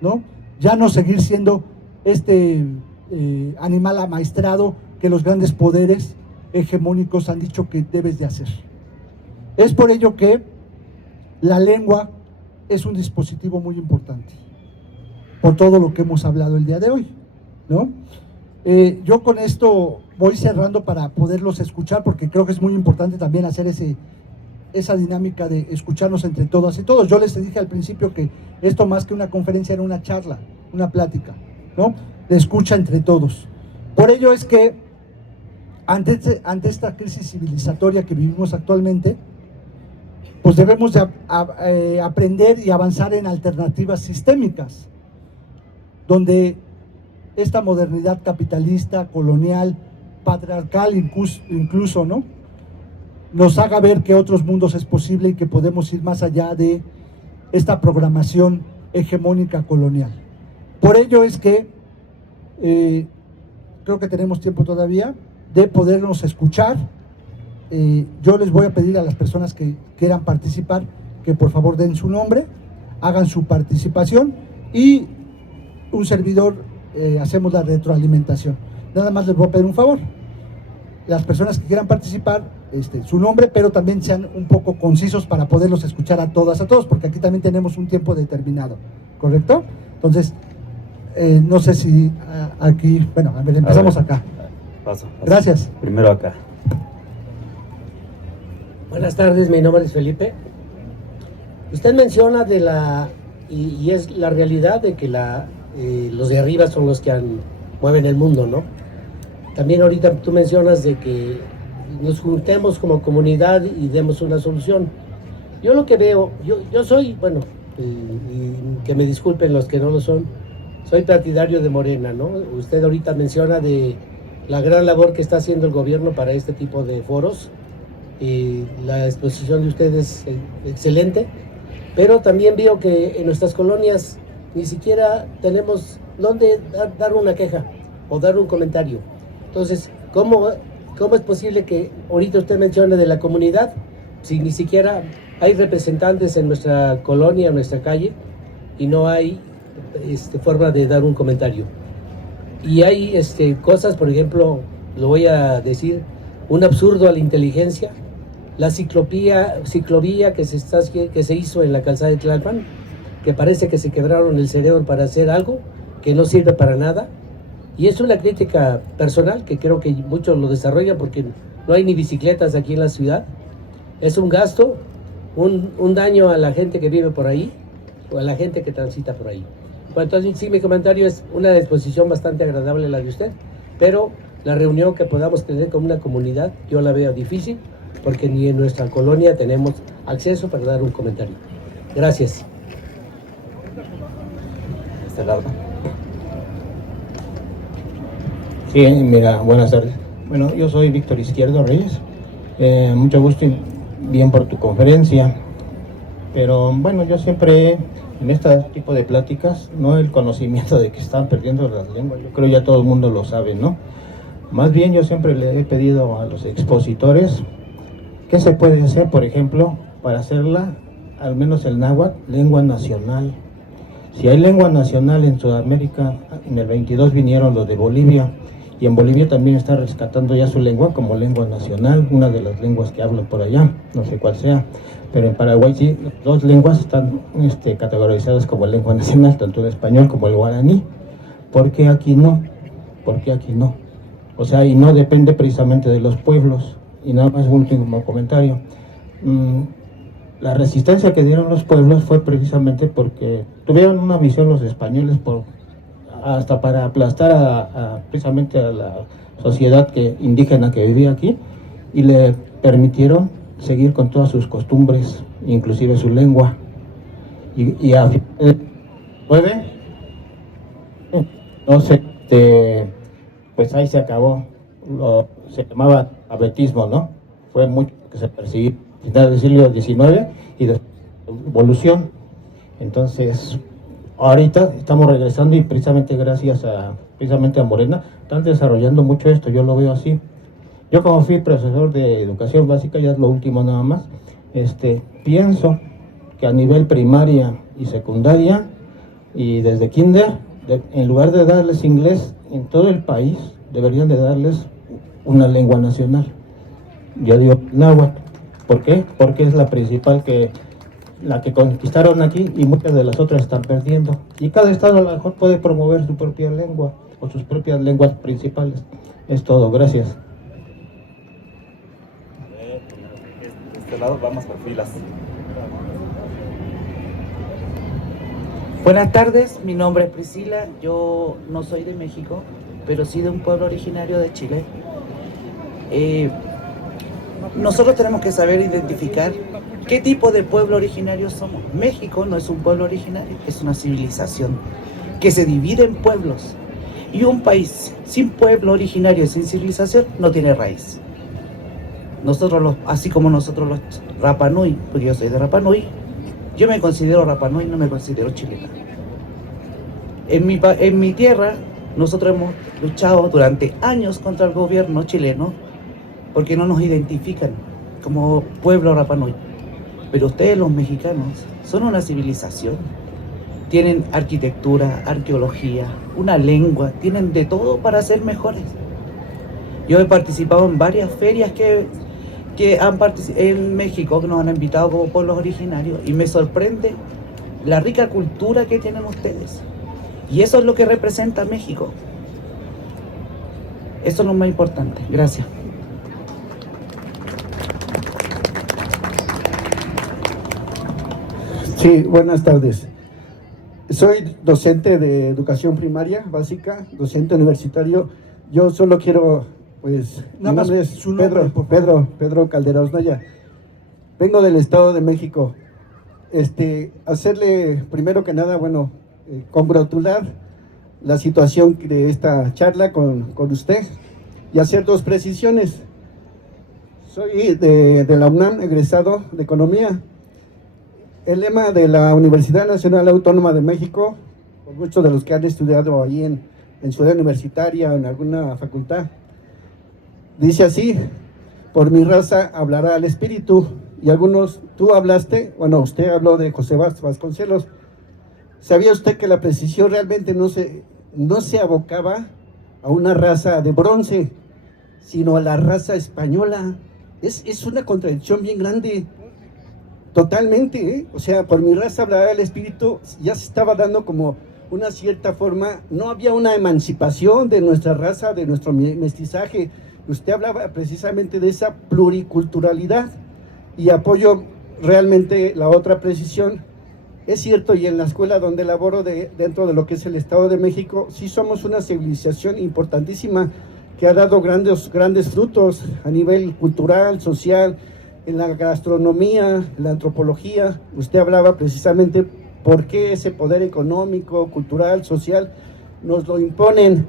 ¿no? Ya no seguir siendo este animal amaestrado que los grandes poderes hegemónicos han dicho que debes de hacer. Es por ello que la lengua es un dispositivo muy importante, por todo lo que hemos hablado el día de hoy, ¿no? Yo con esto voy cerrando para poderlos escuchar, porque creo que es muy importante también hacer esa dinámica de escucharnos entre todas y todos. Yo les dije al principio que esto más que una conferencia era una charla, una plática, ¿no? De escucha entre todos. Por ello es que ante esta crisis civilizatoria que vivimos actualmente, pues debemos de aprender y avanzar en alternativas sistémicas, donde esta modernidad capitalista, colonial, patriarcal incluso, ¿no?, nos haga ver que otros mundos es posible y que podemos ir más allá de esta programación hegemónica colonial. Por ello es que Creo que tenemos tiempo todavía de podernos escuchar. Yo les voy a pedir a las personas que quieran participar que por favor den su nombre, hagan su participación y un servidor hacemos la retroalimentación. Nada más les voy a pedir un favor. Las personas que quieran participar, su nombre, pero también sean un poco concisos para poderlos escuchar a todas, a todos, porque aquí también tenemos un tiempo determinado, ¿correcto? Entonces, no sé si aquí, bueno, a ver, empezamos acá. Paso. Gracias. Primero acá. Buenas tardes, mi nombre es Felipe. Usted menciona y es la realidad de que los de arriba son los que mueven el mundo, ¿no? También ahorita tú mencionas de que nos juntemos como comunidad y demos una solución. Yo lo que veo, yo soy, bueno, y que me disculpen los que no lo son, soy partidario de Morena, ¿no? Usted ahorita menciona de la gran labor que está haciendo el gobierno para este tipo de foros. La exposición de ustedes es excelente, pero también veo que en nuestras colonias ni siquiera tenemos dónde dar una queja o dar un comentario. Entonces, ¿cómo es posible que ahorita usted mencione de la comunidad si ni siquiera hay representantes en nuestra colonia, en nuestra calle, y no hay forma de dar un comentario? Y hay cosas, por ejemplo, lo voy a decir, un absurdo a la inteligencia, la ciclovía que se hizo en la calzada de Tlalpan, que parece que se quebraron el cerebro para hacer algo que no sirve para nada. Y es una crítica personal que creo que muchos lo desarrollan porque no hay ni bicicletas aquí en la ciudad. Es un gasto, un daño a la gente que vive por ahí o a la gente que transita por ahí. Bueno, entonces sí, mi comentario es una exposición bastante agradable la de usted, pero la reunión que podamos tener con una comunidad yo la veo difícil porque ni en nuestra colonia tenemos acceso para dar un comentario. Gracias. Este lado. Sí, mira, buenas tardes. Bueno, yo soy Víctor Izquierdo Reyes. Mucho gusto y bien por tu conferencia. Pero bueno, yo siempre en este tipo de pláticas, no el conocimiento de que están perdiendo las lenguas, yo creo ya todo el mundo lo sabe, ¿no? Más bien yo siempre le he pedido a los expositores qué se puede hacer, por ejemplo, para hacerla, al menos el náhuatl, lengua nacional. Si hay lengua nacional en Sudamérica, en el 22 vinieron los de Bolivia, y en Bolivia también está rescatando ya su lengua como lengua nacional, una de las lenguas que hablan por allá, no sé cuál sea, pero en Paraguay sí, dos lenguas están categorizadas como lengua nacional, tanto el español como el guaraní. ¿Por qué aquí no? ¿Por qué aquí no? O sea, y no depende precisamente de los pueblos. Y nada más un último comentario. La resistencia que dieron los pueblos fue precisamente porque tuvieron una visión los españoles hasta para aplastar precisamente a la sociedad indígena que vivía aquí, y le permitieron seguir con todas sus costumbres, inclusive su lengua. Y a ¿puede? Entonces, pues ahí se acabó. Se llamaba alfabetismo, ¿no? Fue mucho que se persiguió a finales del siglo XIX y después evolución. Entonces, ahorita estamos regresando y precisamente gracias a Morena están desarrollando mucho esto, yo lo veo así. Yo como fui profesor de educación básica, ya es lo último nada más, pienso que a nivel primaria y secundaria y desde kinder, en lugar de darles inglés en todo el país, deberían de darles una lengua nacional. Yo digo náhuatl. ¿Por qué? Porque es la principal la que conquistaron aquí y muchas de las otras están perdiendo. Y cada estado a lo mejor puede promover su propia lengua o sus propias lenguas principales. Es todo, gracias. De este lado vamos por filas. Buenas tardes, mi nombre es Priscila, yo no soy de México, pero sí de un pueblo originario de Chile. Nosotros tenemos que saber identificar qué tipo de pueblo originario somos. México no es un pueblo originario, es una civilización que se divide en pueblos. Y un país sin pueblo originario y sin civilización no tiene raíz. Así como nosotros los Rapa Nui, porque yo soy de Rapa Nui, yo me considero Rapa Nui, no me considero chilena. En mi tierra Nosotros hemos luchado durante años contra el gobierno chileno porque no nos identifican como pueblo Rapa Nui. Pero ustedes, los mexicanos, son una civilización. Tienen arquitectura, arqueología, una lengua, tienen de todo para ser mejores. Yo he participado en varias ferias que han en México, que nos han invitado como pueblos originarios, y me sorprende la rica cultura que tienen ustedes. Y eso es lo que representa México. Eso es lo más importante. Gracias. Sí, buenas tardes. Soy docente de educación primaria básica, docente universitario. Yo solo quiero, pues, mi nombre es Pedro Calderos Naya. Vengo del Estado de México. Hacerle, primero que nada, bueno, congratular la situación de esta charla con usted y hacer dos precisiones. Soy de la UNAM, egresado de Economía. El lema de la Universidad Nacional Autónoma de México, por muchos de los que han estudiado ahí en Ciudad Universitaria o en alguna facultad, dice así: por mi raza hablará el espíritu. Y algunos, tú hablaste, bueno, usted habló de José Vasconcelos. ¿Sabía usted que la precisión realmente no se abocaba a una raza de bronce, sino a la raza española? Es una contradicción bien grande. Totalmente, ¿eh? O sea, por mi raza hablará el espíritu, ya se estaba dando como una cierta forma, no había una emancipación de nuestra raza, de nuestro mestizaje. Usted hablaba precisamente de esa pluriculturalidad y apoyo realmente la otra precisión. Es cierto, y en la escuela donde laboro dentro de lo que es el Estado de México, sí somos una civilización importantísima que ha dado grandes frutos a nivel cultural, social, en la gastronomía, en la antropología. Usted hablaba precisamente por qué ese poder económico, cultural, social, nos lo imponen.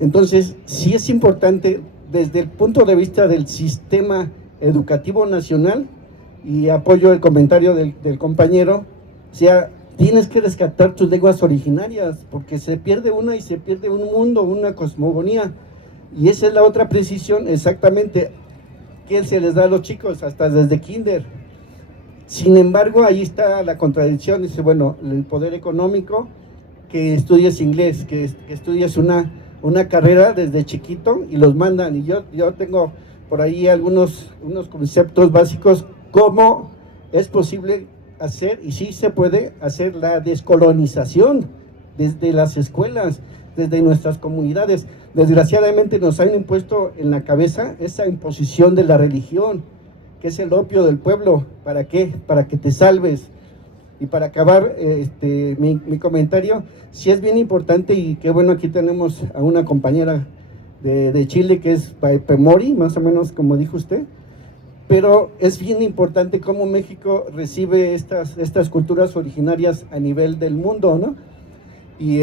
Entonces, sí es importante desde el punto de vista del sistema educativo nacional, y apoyo el comentario del compañero, o sea, tienes que rescatar tus lenguas originarias, porque se pierde una y se pierde un mundo, una cosmogonía. Y esa es la otra precisión, exactamente, que se les da a los chicos, hasta desde kinder. Sin embargo, ahí está la contradicción. Dice, bueno, el poder económico, que estudies inglés, que estudies una carrera desde chiquito y los mandan. Y yo tengo por ahí unos conceptos básicos, cómo es posible hacer, y sí se puede hacer, la descolonización desde las escuelas, desde nuestras comunidades. Desgraciadamente nos han impuesto en la cabeza esa imposición de la religión, que es el opio del pueblo. ¿Para qué? Para que te salves. Y para acabar mi comentario, sí es bien importante, y qué bueno, aquí tenemos a una compañera de Chile que es Paipemori, más o menos como dijo usted, pero es bien importante cómo México recibe estas culturas originarias a nivel del mundo, ¿no? Y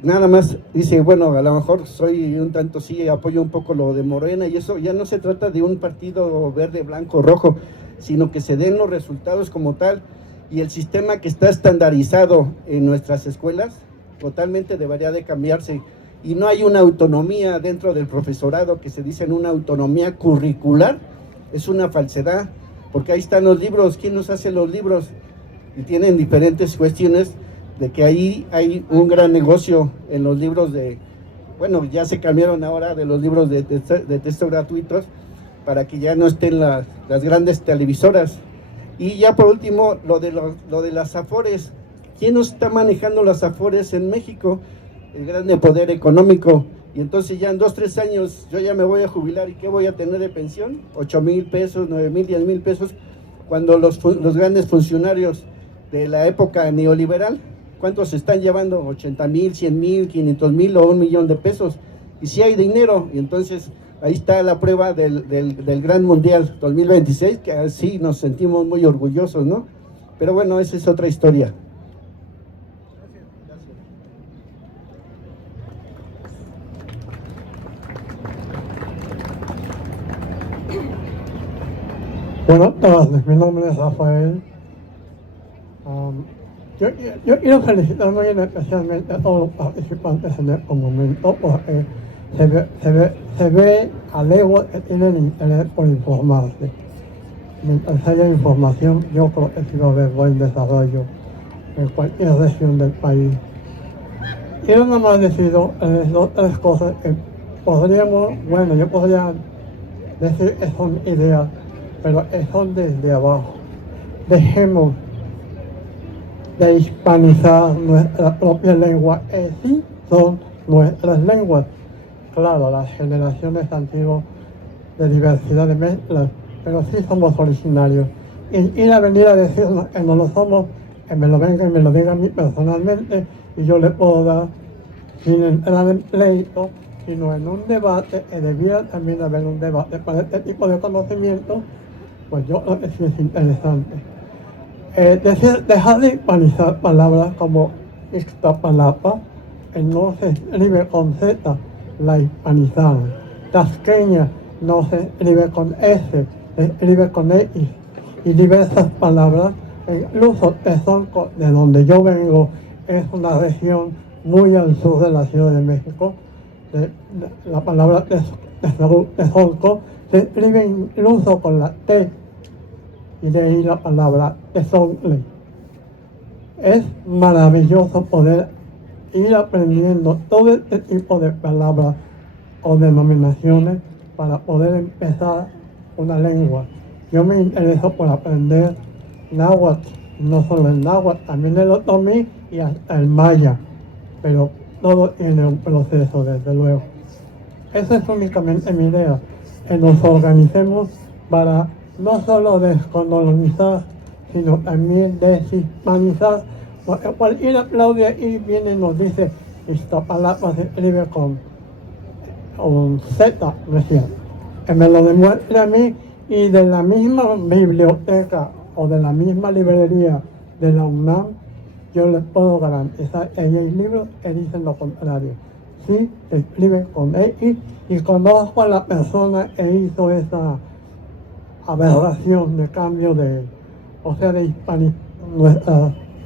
nada más dice, bueno, a lo mejor soy un tanto, sí, apoyo un poco lo de Morena, y eso ya no se trata de un partido verde, blanco, rojo, sino que se den los resultados como tal, y el sistema que está estandarizado en nuestras escuelas totalmente debería de cambiarse, y no hay una autonomía dentro del profesorado, que se dice una autonomía curricular. Es una falsedad, porque ahí están los libros. ¿Quién nos hace los libros? Y tienen diferentes cuestiones de que ahí hay un gran negocio en los libros bueno, ya se cambiaron ahora de los libros de texto gratuitos, para que ya no estén las grandes televisoras. Y ya por último, lo de las afores. ¿Quién nos está manejando las afores en México? El grande poder económico. Y entonces ya en 2-3 años yo ya me voy a jubilar, y ¿qué voy a tener de pensión? 8,000 pesos, 9,000, 10,000 pesos, cuando los grandes funcionarios de la época neoliberal, ¿cuántos se están llevando? 80,000, 100,000, 500,000 o 1,000,000 de pesos. Y si hay dinero, y entonces ahí está la prueba del Gran Mundial 2026, que así nos sentimos muy orgullosos, ¿no? Pero bueno, esa es otra historia. Buenas tardes, mi nombre es Rafael. Yo quiero felicitar muy especialmente a todos los participantes en este momento porque se ve a legua que tienen interés por informarse. Mientras haya información, yo creo que sí va a haber buen desarrollo en cualquier región del país. Quiero nada más decir dos tres cosas que podríamos, bueno, yo podría decir que son ideas, pero que son desde abajo. Dejemos de hispanizar nuestra propia lengua, que sí son nuestras lenguas. Claro, las generaciones han sido de diversidad de mezclas, pero sí somos originarios. Y ir a venir a decirnos que no lo somos, que me lo venga y me lo diga a mí personalmente, y yo le puedo dar, sin entrar en pleito, sino en un debate, que debiera también haber un debate para este tipo de conocimiento, pues yo creo que sí es interesante. Dejar de hispanizar palabras como Ixtapalapa, que no se escribe con Z, la hispanizaron. Tasqueña no se escribe con S, se escribe con X. Y diversas palabras, incluso Tezonco, de donde yo vengo, es una región muy al sur de la Ciudad de México. La palabra Tezonco se escribe incluso con la T, y de ahí la palabra tezontle. Es maravilloso poder ir aprendiendo todo este tipo de palabras o denominaciones para poder empezar una lengua. Yo me intereso por aprender náhuatl, no solo el náhuatl, también el otomí y hasta el maya, pero todo tiene un proceso, desde luego. Esa es únicamente mi idea, que nos organicemos para no solo descolonizar, sino también deshispanizar, porque cualquier aplaude ahí viene y nos dice Iztapalapa se escribe con Z, no es cierto, que me lo demuestre a mí, y de la misma biblioteca o de la misma librería de la UNAM, yo les puedo garantizar que hay libros que dicen lo contrario. Sí, se escribe con X, y conozco a la persona que hizo esa aberración de cambio de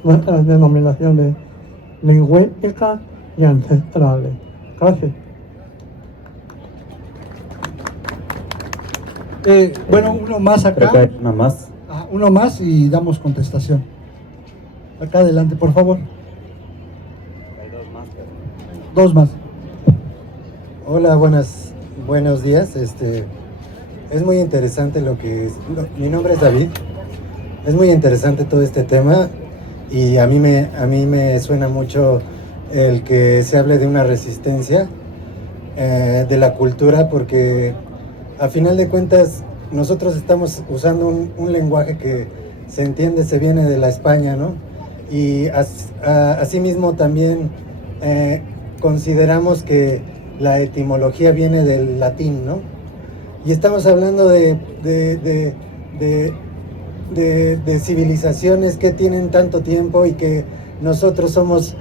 nuestras denominaciones lingüísticas y ancestrales. Gracias. Bueno, uno más Creo que acá. hay una más. Uno más y damos contestación. Acá adelante, por favor. Hay dos más. Dos más. Hola, buenos días. Es muy interesante mi nombre es David. Es muy interesante todo este tema, y a mí me suena mucho el que se hable de una resistencia de la cultura, porque a final de cuentas nosotros estamos usando un lenguaje que se entiende, se viene de la España, ¿no? Y asimismo también consideramos que la etimología viene del latín, ¿no? Y estamos hablando de civilizaciones que tienen tanto tiempo, y que nosotros somos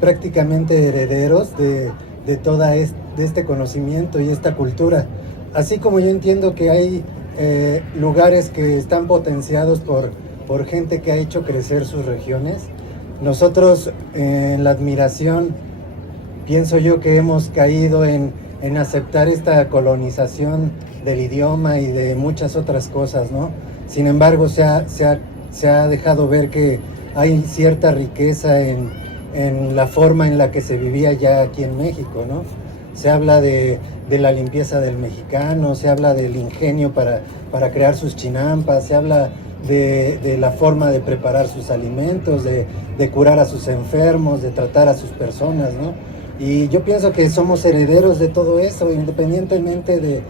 prácticamente herederos de este conocimiento y esta cultura. Así como yo entiendo que hay lugares que están potenciados por gente que ha hecho crecer sus regiones, nosotros en la admiración pienso yo que hemos caído en aceptar esta colonización del idioma y de muchas otras cosas, ¿no? Sin embargo, se ha dejado ver que hay cierta riqueza en la forma en la que se vivía ya aquí en México, ¿no? Se habla de la limpieza del mexicano, se habla del ingenio para crear sus chinampas, se habla de la forma de preparar sus alimentos, de curar a sus enfermos, de tratar a sus personas, ¿no? Y yo pienso que somos herederos de todo eso, independientemente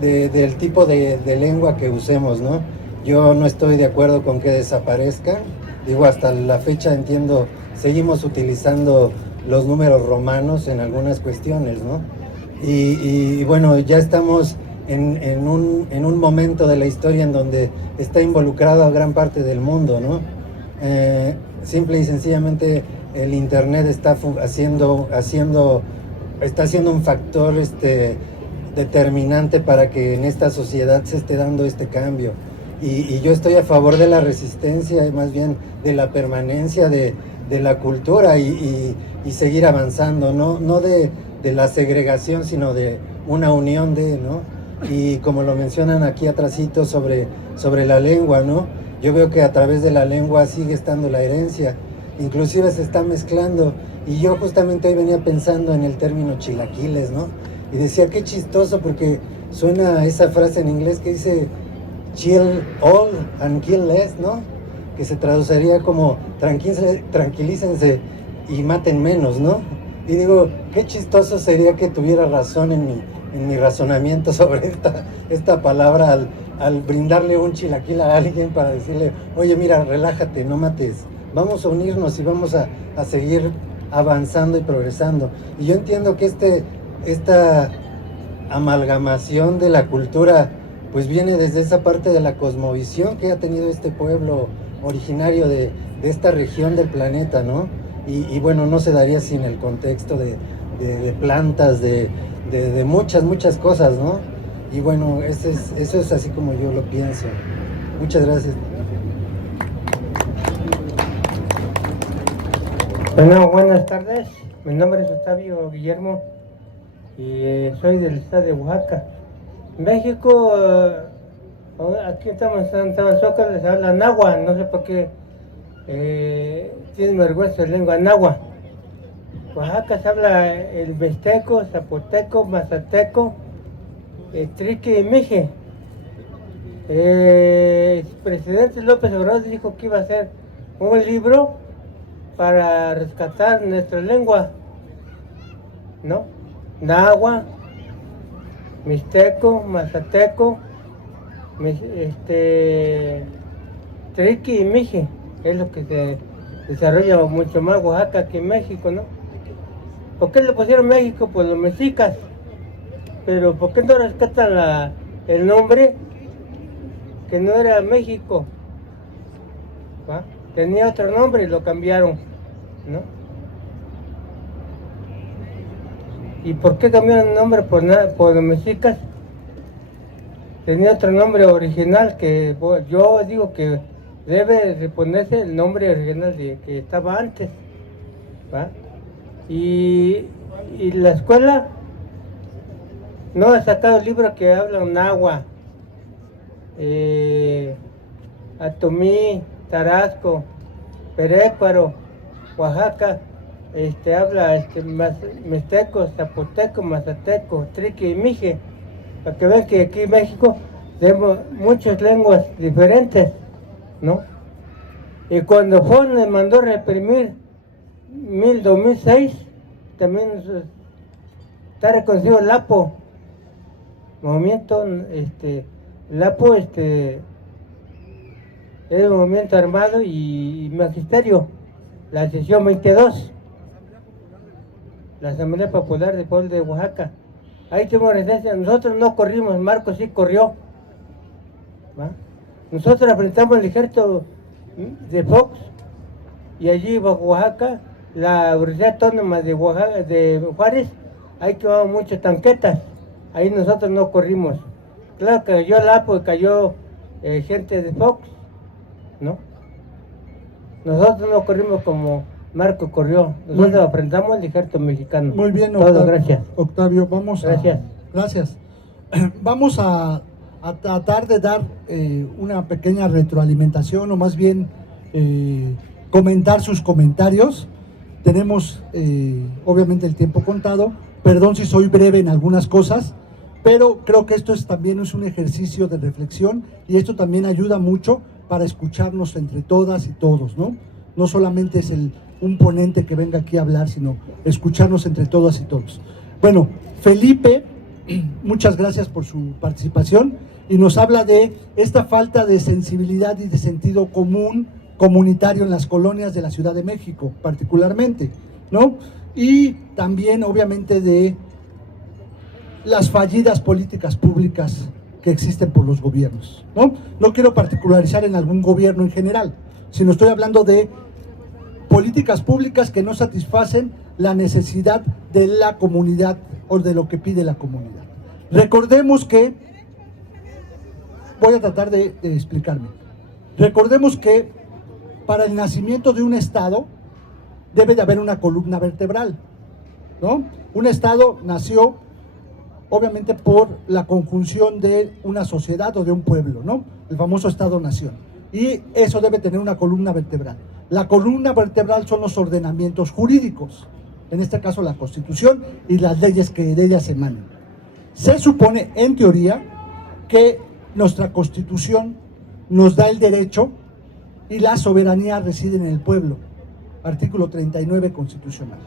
del tipo de lengua que usemos, ¿no? Yo no estoy de acuerdo con que desaparezcan. Digo, hasta la fecha entiendo, seguimos utilizando los números romanos en algunas cuestiones, ¿no? Y bueno, ya estamos en un momento de la historia en donde está involucrada gran parte del mundo, ¿no? Simple y sencillamente el internet está haciendo un factor determinante para que en esta sociedad se esté dando este cambio. y yo estoy a favor de la resistencia y más bien de la permanencia de la cultura y seguir avanzando, no de la segregación, sino de una unión ¿no? Y como lo mencionan aquí atrásito sobre la lengua, ¿no? Yo veo que a través de la lengua sigue estando la herencia, inclusive se está mezclando, y yo justamente hoy venía pensando en el término chilaquiles, ¿no? Y decía, qué chistoso, porque suena esa frase en inglés que dice chill all and kill less, ¿no? Que se traduciría como tranquilícense y maten menos, ¿no? Y digo, qué chistoso sería que tuviera razón en mi razonamiento sobre esta palabra al brindarle un chilaquil a alguien para decirle, oye, mira, relájate, no mates, vamos a unirnos y vamos a seguir avanzando y progresando. Y yo entiendo que esta amalgamación de la cultura pues viene desde esa parte de la cosmovisión que ha tenido este pueblo originario de esta región del planeta, ¿no? Y bueno, no se daría sin el contexto de plantas, de muchas cosas, ¿no? Y bueno, eso es así como yo lo pienso. Muchas gracias. Bueno, buenas tardes. Mi nombre es Octavio Guillermo y soy del estado de Oaxaca. México, aquí estamos en Tabasco, les habla náhuatl, no sé por qué tienen vergüenza de lengua náhuatl. Oaxaca se habla el mixteco, zapoteco, mazateco, triqui y mije. El presidente López Obrador dijo que iba a hacer un libro para rescatar nuestra lengua, ¿no? Náhuatl, mixteco, mazateco, triqui y mije, es lo que se desarrolla mucho más Oaxaca que México, ¿no? ¿Por qué le pusieron México? Pues los mexicas, pero ¿por qué no rescatan el nombre que no era México? ¿Va? Tenía otro nombre y lo cambiaron, ¿no? ¿Y por qué cambiaron el nombre? Por los mexicas. Tenía otro nombre original que yo digo que debe reponerse el nombre original que estaba antes, ¿va? Y la escuela no ha sacado libros que hablan náhuatl, Atomí, Tarasco, Perécuaro, Oaxaca, habla mixteco, zapoteco, mazateco, triqui y mije, para que vean que aquí en México tenemos muchas lenguas diferentes, ¿no? Y cuando FON mandó reprimir 2006, también está reconocido el APO, movimiento, el APO, es un movimiento armado y magisterio, la sesión 22, la Asamblea Popular del Pueblo de Oaxaca. Ahí tuvimos resistencia, nosotros no corrimos, Marcos sí corrió, ¿va? Nosotros enfrentamos el ejército de Fox y allí bajo Oaxaca, la Universidad Autónoma de Oaxaca, de Juárez, ahí quemaban muchas tanquetas, ahí nosotros no corrimos. Claro que cayó el APO y cayó gente de Fox, ¿no? Nosotros no corrimos como Marco corrió, nosotros enfrentamos el ejército mexicano. Muy bien, Todo, Octavio. gracias. Octavio, Gracias. Gracias. Vamos a tratar de dar una pequeña retroalimentación, o más bien comentar sus comentarios. Tenemos obviamente el tiempo contado, perdón si soy breve en algunas cosas, pero creo que esto también es un ejercicio de reflexión y esto también ayuda mucho para escucharnos entre todas y todos, ¿no? No solamente es un ponente que venga aquí a hablar, sino escucharnos entre todas y todos. Bueno, Felipe, muchas gracias por su participación y nos habla de esta falta de sensibilidad y de sentido común comunitario en las colonias de la Ciudad de México, particularmente, ¿no? Y también, obviamente, de las fallidas políticas públicas que existen por los gobiernos, ¿no? No quiero particularizar en algún gobierno en general, sino estoy hablando de políticas públicas que no satisfacen la necesidad de la comunidad o de lo que pide la comunidad. Recordemos que voy a tratar de explicarme. Recordemos que para el nacimiento de un Estado debe de haber una columna vertebral, ¿no? Un Estado nació obviamente por la conjunción de una sociedad o de un pueblo, ¿no? El famoso Estado-nación. Y eso debe tener una columna vertebral. La columna vertebral son los ordenamientos jurídicos, en este caso la Constitución y las leyes que de ellas emanan. Se supone, en teoría, que nuestra Constitución nos da el derecho y la soberanía reside en el pueblo. Artículo 39 constitucional.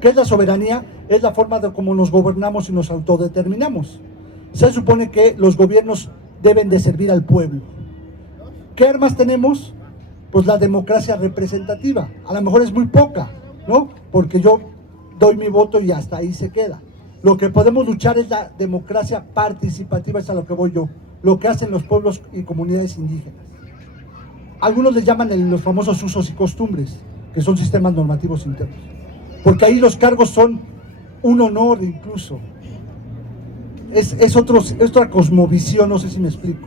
¿Qué es la soberanía? Es la forma de cómo nos gobernamos y nos autodeterminamos. Se supone que los gobiernos deben de servir al pueblo. ¿Qué armas tenemos? Pues la democracia representativa. A lo mejor es muy poca, ¿no? Porque yo doy mi voto y hasta ahí se queda. Lo que podemos luchar es la democracia participativa, es a lo que voy yo. Lo que hacen los pueblos y comunidades indígenas. Algunos les llaman los famosos usos y costumbres, que son sistemas normativos internos. Porque ahí los cargos son un honor incluso. Es otra cosmovisión, no sé si me explico.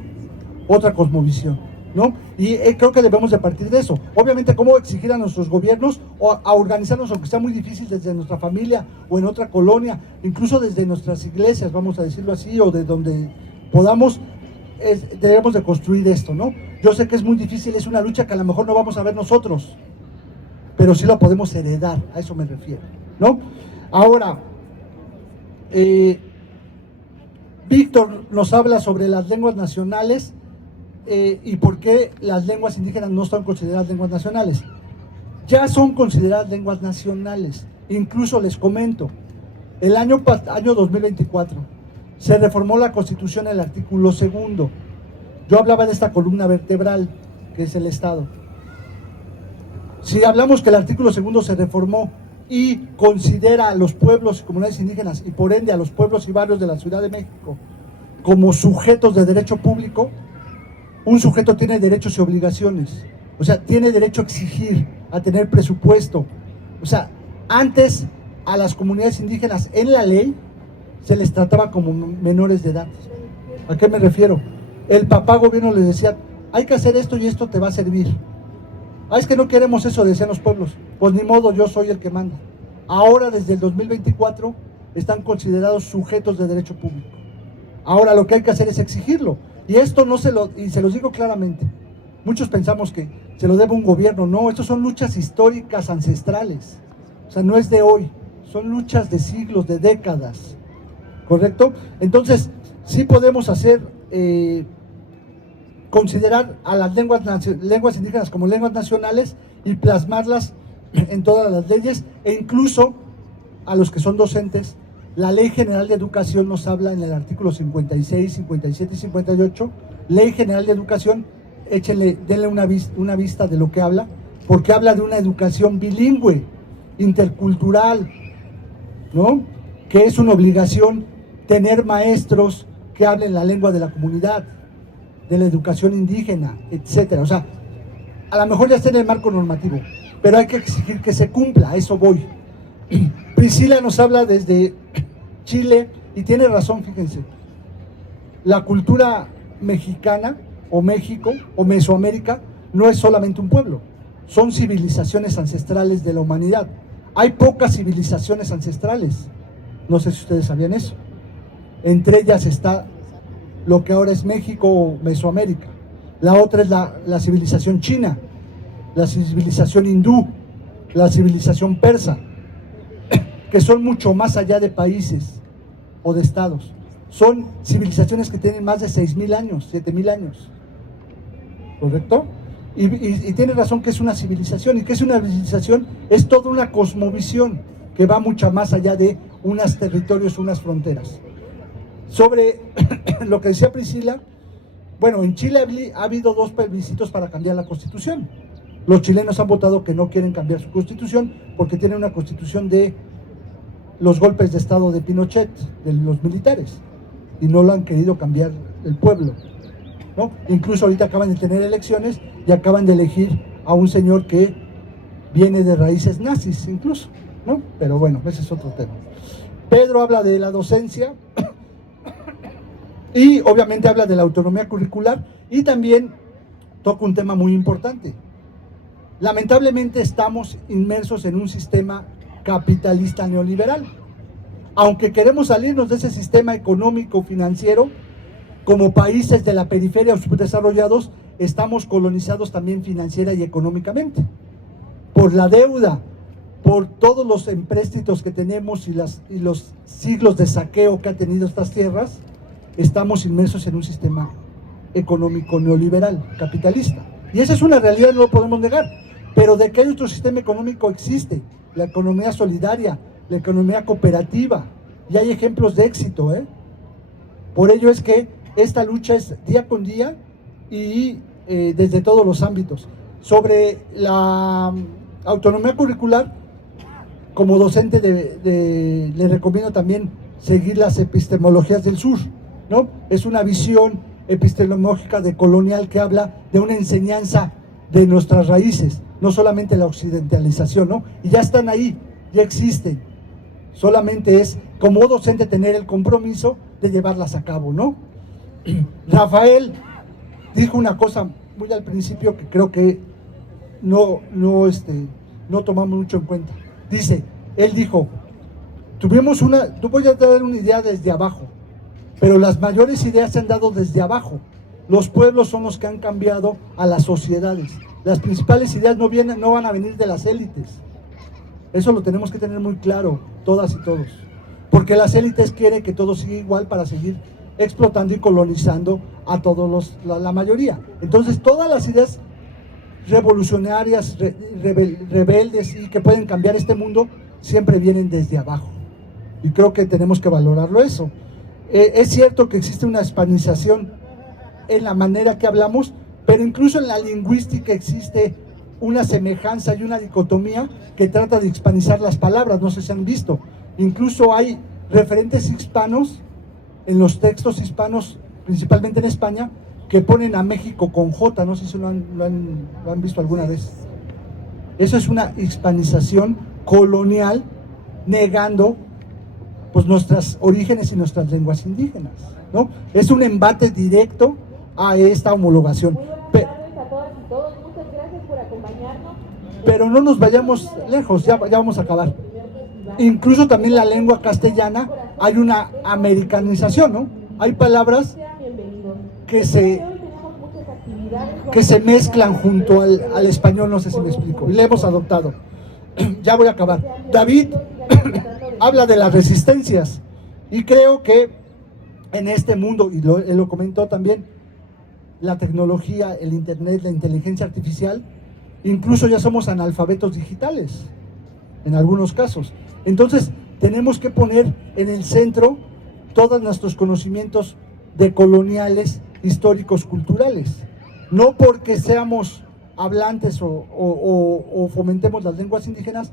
Otra cosmovisión, ¿no? Y creo que debemos de partir de eso. Obviamente, cómo exigir a nuestros gobiernos o a organizarnos, aunque sea muy difícil, desde nuestra familia o en otra colonia, incluso desde nuestras iglesias, vamos a decirlo así, o de donde podamos, debemos de construir esto, ¿no? Yo sé que es muy difícil, es una lucha que a lo mejor no vamos a ver nosotros, pero sí la podemos heredar, a eso me refiero, ¿no? Ahora, Víctor nos habla sobre las lenguas nacionales y por qué las lenguas indígenas no son consideradas lenguas nacionales. Ya son consideradas lenguas nacionales. Incluso les comento, el año 2024 se reformó la Constitución en el artículo 2. Yo hablaba de esta columna vertebral, que es el Estado. Si hablamos que el artículo 2 se reformó y considera a los pueblos y comunidades indígenas, y por ende a los pueblos y barrios de la Ciudad de México, como sujetos de derecho público, un sujeto tiene derechos y obligaciones. O sea, tiene derecho a exigir, a tener presupuesto. O sea, antes a las comunidades indígenas en la ley se les trataba como menores de edad. ¿A qué me refiero? El papá gobierno les decía, hay que hacer esto y esto te va a servir. Es que no queremos eso, decían los pueblos. Pues ni modo, yo soy el que manda. Ahora, desde el 2024, están considerados sujetos de derecho público. Ahora lo que hay que hacer es exigirlo. Y esto no se los digo claramente. Muchos pensamos que se lo debe un gobierno. No, estos son luchas históricas, ancestrales. O sea, no es de hoy. Son luchas de siglos, de décadas. ¿Correcto? Entonces, sí podemos hacer... considerar a las lenguas indígenas como lenguas nacionales y plasmarlas en todas las leyes, e incluso a los que son docentes. La Ley General de Educación nos habla en el artículo 56, 57 y 58, Ley General de Educación, denle una vista de lo que habla, porque habla de una educación bilingüe, intercultural, ¿no? Que es una obligación tener maestros que hablen la lengua de la comunidad, de la educación indígena, etcétera. O sea, a lo mejor ya está en el marco normativo, pero hay que exigir que se cumpla, a eso voy. Priscila nos habla desde Chile y tiene razón, fíjense. La cultura mexicana o México o Mesoamérica no es solamente un pueblo, son civilizaciones ancestrales de la humanidad. Hay pocas civilizaciones ancestrales, no sé si ustedes sabían eso. Entre ellas está lo que ahora es México o Mesoamérica. La otra es la civilización china, la civilización hindú, la civilización persa, que son mucho más allá de países o de estados. Son civilizaciones que tienen más de 6.000 años, 7.000 años. ¿Correcto? Y tiene razón que es una civilización. ¿Y qué es una civilización? Es toda una cosmovisión que va mucho más allá de unos territorios, unas fronteras. Sobre lo que decía Priscila, bueno, en Chile ha habido 2 plebiscitos para cambiar la Constitución. Los chilenos han votado que no quieren cambiar su Constitución porque tienen una Constitución de los golpes de Estado de Pinochet, de los militares, y no lo han querido cambiar el pueblo, ¿no? Incluso ahorita acaban de tener elecciones y acaban de elegir a un señor que viene de raíces nazis incluso, ¿no? Pero bueno, ese es otro tema. Pedro habla de la docencia. Y obviamente habla de la autonomía curricular y también toca un tema muy importante. Lamentablemente estamos inmersos en un sistema capitalista neoliberal. Aunque queremos salirnos de ese sistema económico financiero, como países de la periferia o subdesarrollados, estamos colonizados también financiera y económicamente. Por la deuda, por todos los empréstitos que tenemos y los siglos de saqueo que han tenido estas tierras, estamos inmersos en un sistema económico neoliberal, capitalista. Y esa es una realidad, no lo podemos negar. Pero de que hay otro sistema económico existe, la economía solidaria, la economía cooperativa, y hay ejemplos de éxito, ¿eh? Por ello es que esta lucha es día con día y desde todos los ámbitos. Sobre la autonomía curricular, como docente le recomiendo también seguir las epistemologías del sur, ¿no? Es una visión epistemológica decolonial que habla de una enseñanza de nuestras raíces, no solamente la occidentalización, ¿no? Y ya están ahí, ya existen. Solamente es como docente tener el compromiso de llevarlas a cabo, ¿no? Rafael dijo una cosa muy al principio que creo que no tomamos mucho en cuenta. Él dijo, voy a dar una idea desde abajo, pero las mayores ideas se han dado desde abajo. Los pueblos son los que han cambiado a las sociedades. Las principales ideas no van a venir de las élites. Eso lo tenemos que tener muy claro, todas y todos. Porque las élites quieren que todo siga igual para seguir explotando y colonizando a todos la mayoría. Entonces, todas las ideas revolucionarias, rebeldes y que pueden cambiar este mundo, siempre vienen desde abajo. Y creo que tenemos que valorarlo eso. Es cierto que existe una hispanización en la manera que hablamos, pero incluso en la lingüística existe una semejanza y una dicotomía que trata de hispanizar las palabras, no sé si han visto. Incluso hay referentes hispanos en los textos hispanos, principalmente en España, que ponen a México con J, no sé si lo han visto alguna vez. Eso es una hispanización colonial negando pues nuestros orígenes y nuestras lenguas indígenas, ¿no? Es un embate directo a esta homologación. Pero no nos vayamos lejos, ya vamos a acabar. Incluso también la lengua castellana, hay una americanización, ¿no? Hay palabras que se mezclan junto al español, no sé si me explico, y le hemos adoptado. Ya voy a acabar. David habla de las resistencias, y creo que en este mundo, y él lo comentó también, la tecnología, el internet, la inteligencia artificial, incluso ya somos analfabetos digitales, en algunos casos. Entonces, tenemos que poner en el centro todos nuestros conocimientos decoloniales, históricos, culturales. No porque seamos hablantes o fomentemos las lenguas indígenas,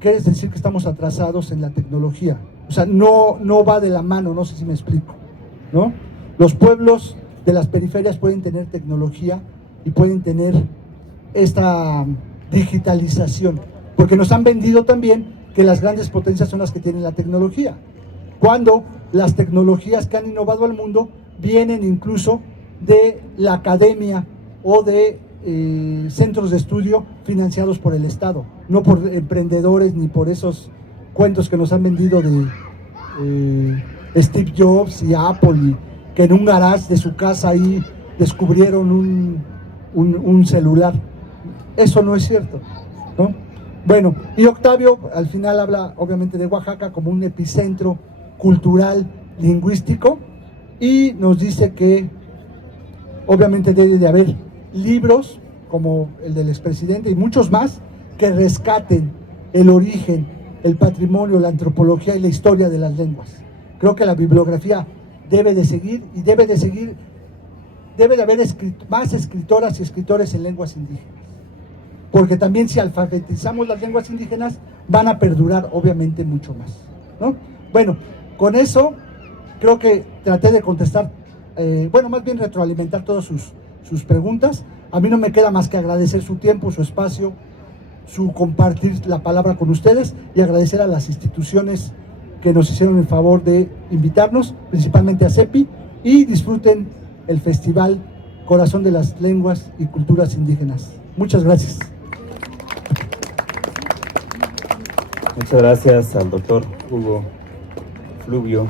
quiere decir que estamos atrasados en la tecnología. O sea, no va de la mano, no sé si me explico, ¿no? Los pueblos de las periferias pueden tener tecnología y pueden tener esta digitalización, porque nos han vendido también que las grandes potencias son las que tienen la tecnología, cuando las tecnologías que han innovado al mundo vienen incluso de la academia o de centros de estudio financiados por el Estado, no por emprendedores ni por esos cuentos que nos han vendido de Steve Jobs y Apple, y que en un garage de su casa ahí descubrieron un celular. Eso no es cierto, ¿no? Bueno, y Octavio al final habla obviamente de Oaxaca como un epicentro cultural, lingüístico, y nos dice que obviamente debe de haber libros como el del expresidente y muchos más que rescaten el origen, el patrimonio, la antropología y la historia de las lenguas. Creo que la bibliografía debe de seguir y debe de haber más escritoras y escritores en lenguas indígenas, porque también si alfabetizamos las lenguas indígenas van a perdurar obviamente mucho más, ¿no? Bueno, con eso creo que traté de contestar, más bien retroalimentar todas sus preguntas. A mí no me queda más que agradecer su tiempo, su espacio, su compartir la palabra con ustedes, y agradecer a las instituciones que nos hicieron el favor de invitarnos, principalmente a CEPI, y disfruten el Festival Corazón de las Lenguas y Culturas Indígenas. Muchas gracias. Muchas gracias al doctor Hugo Fluvio.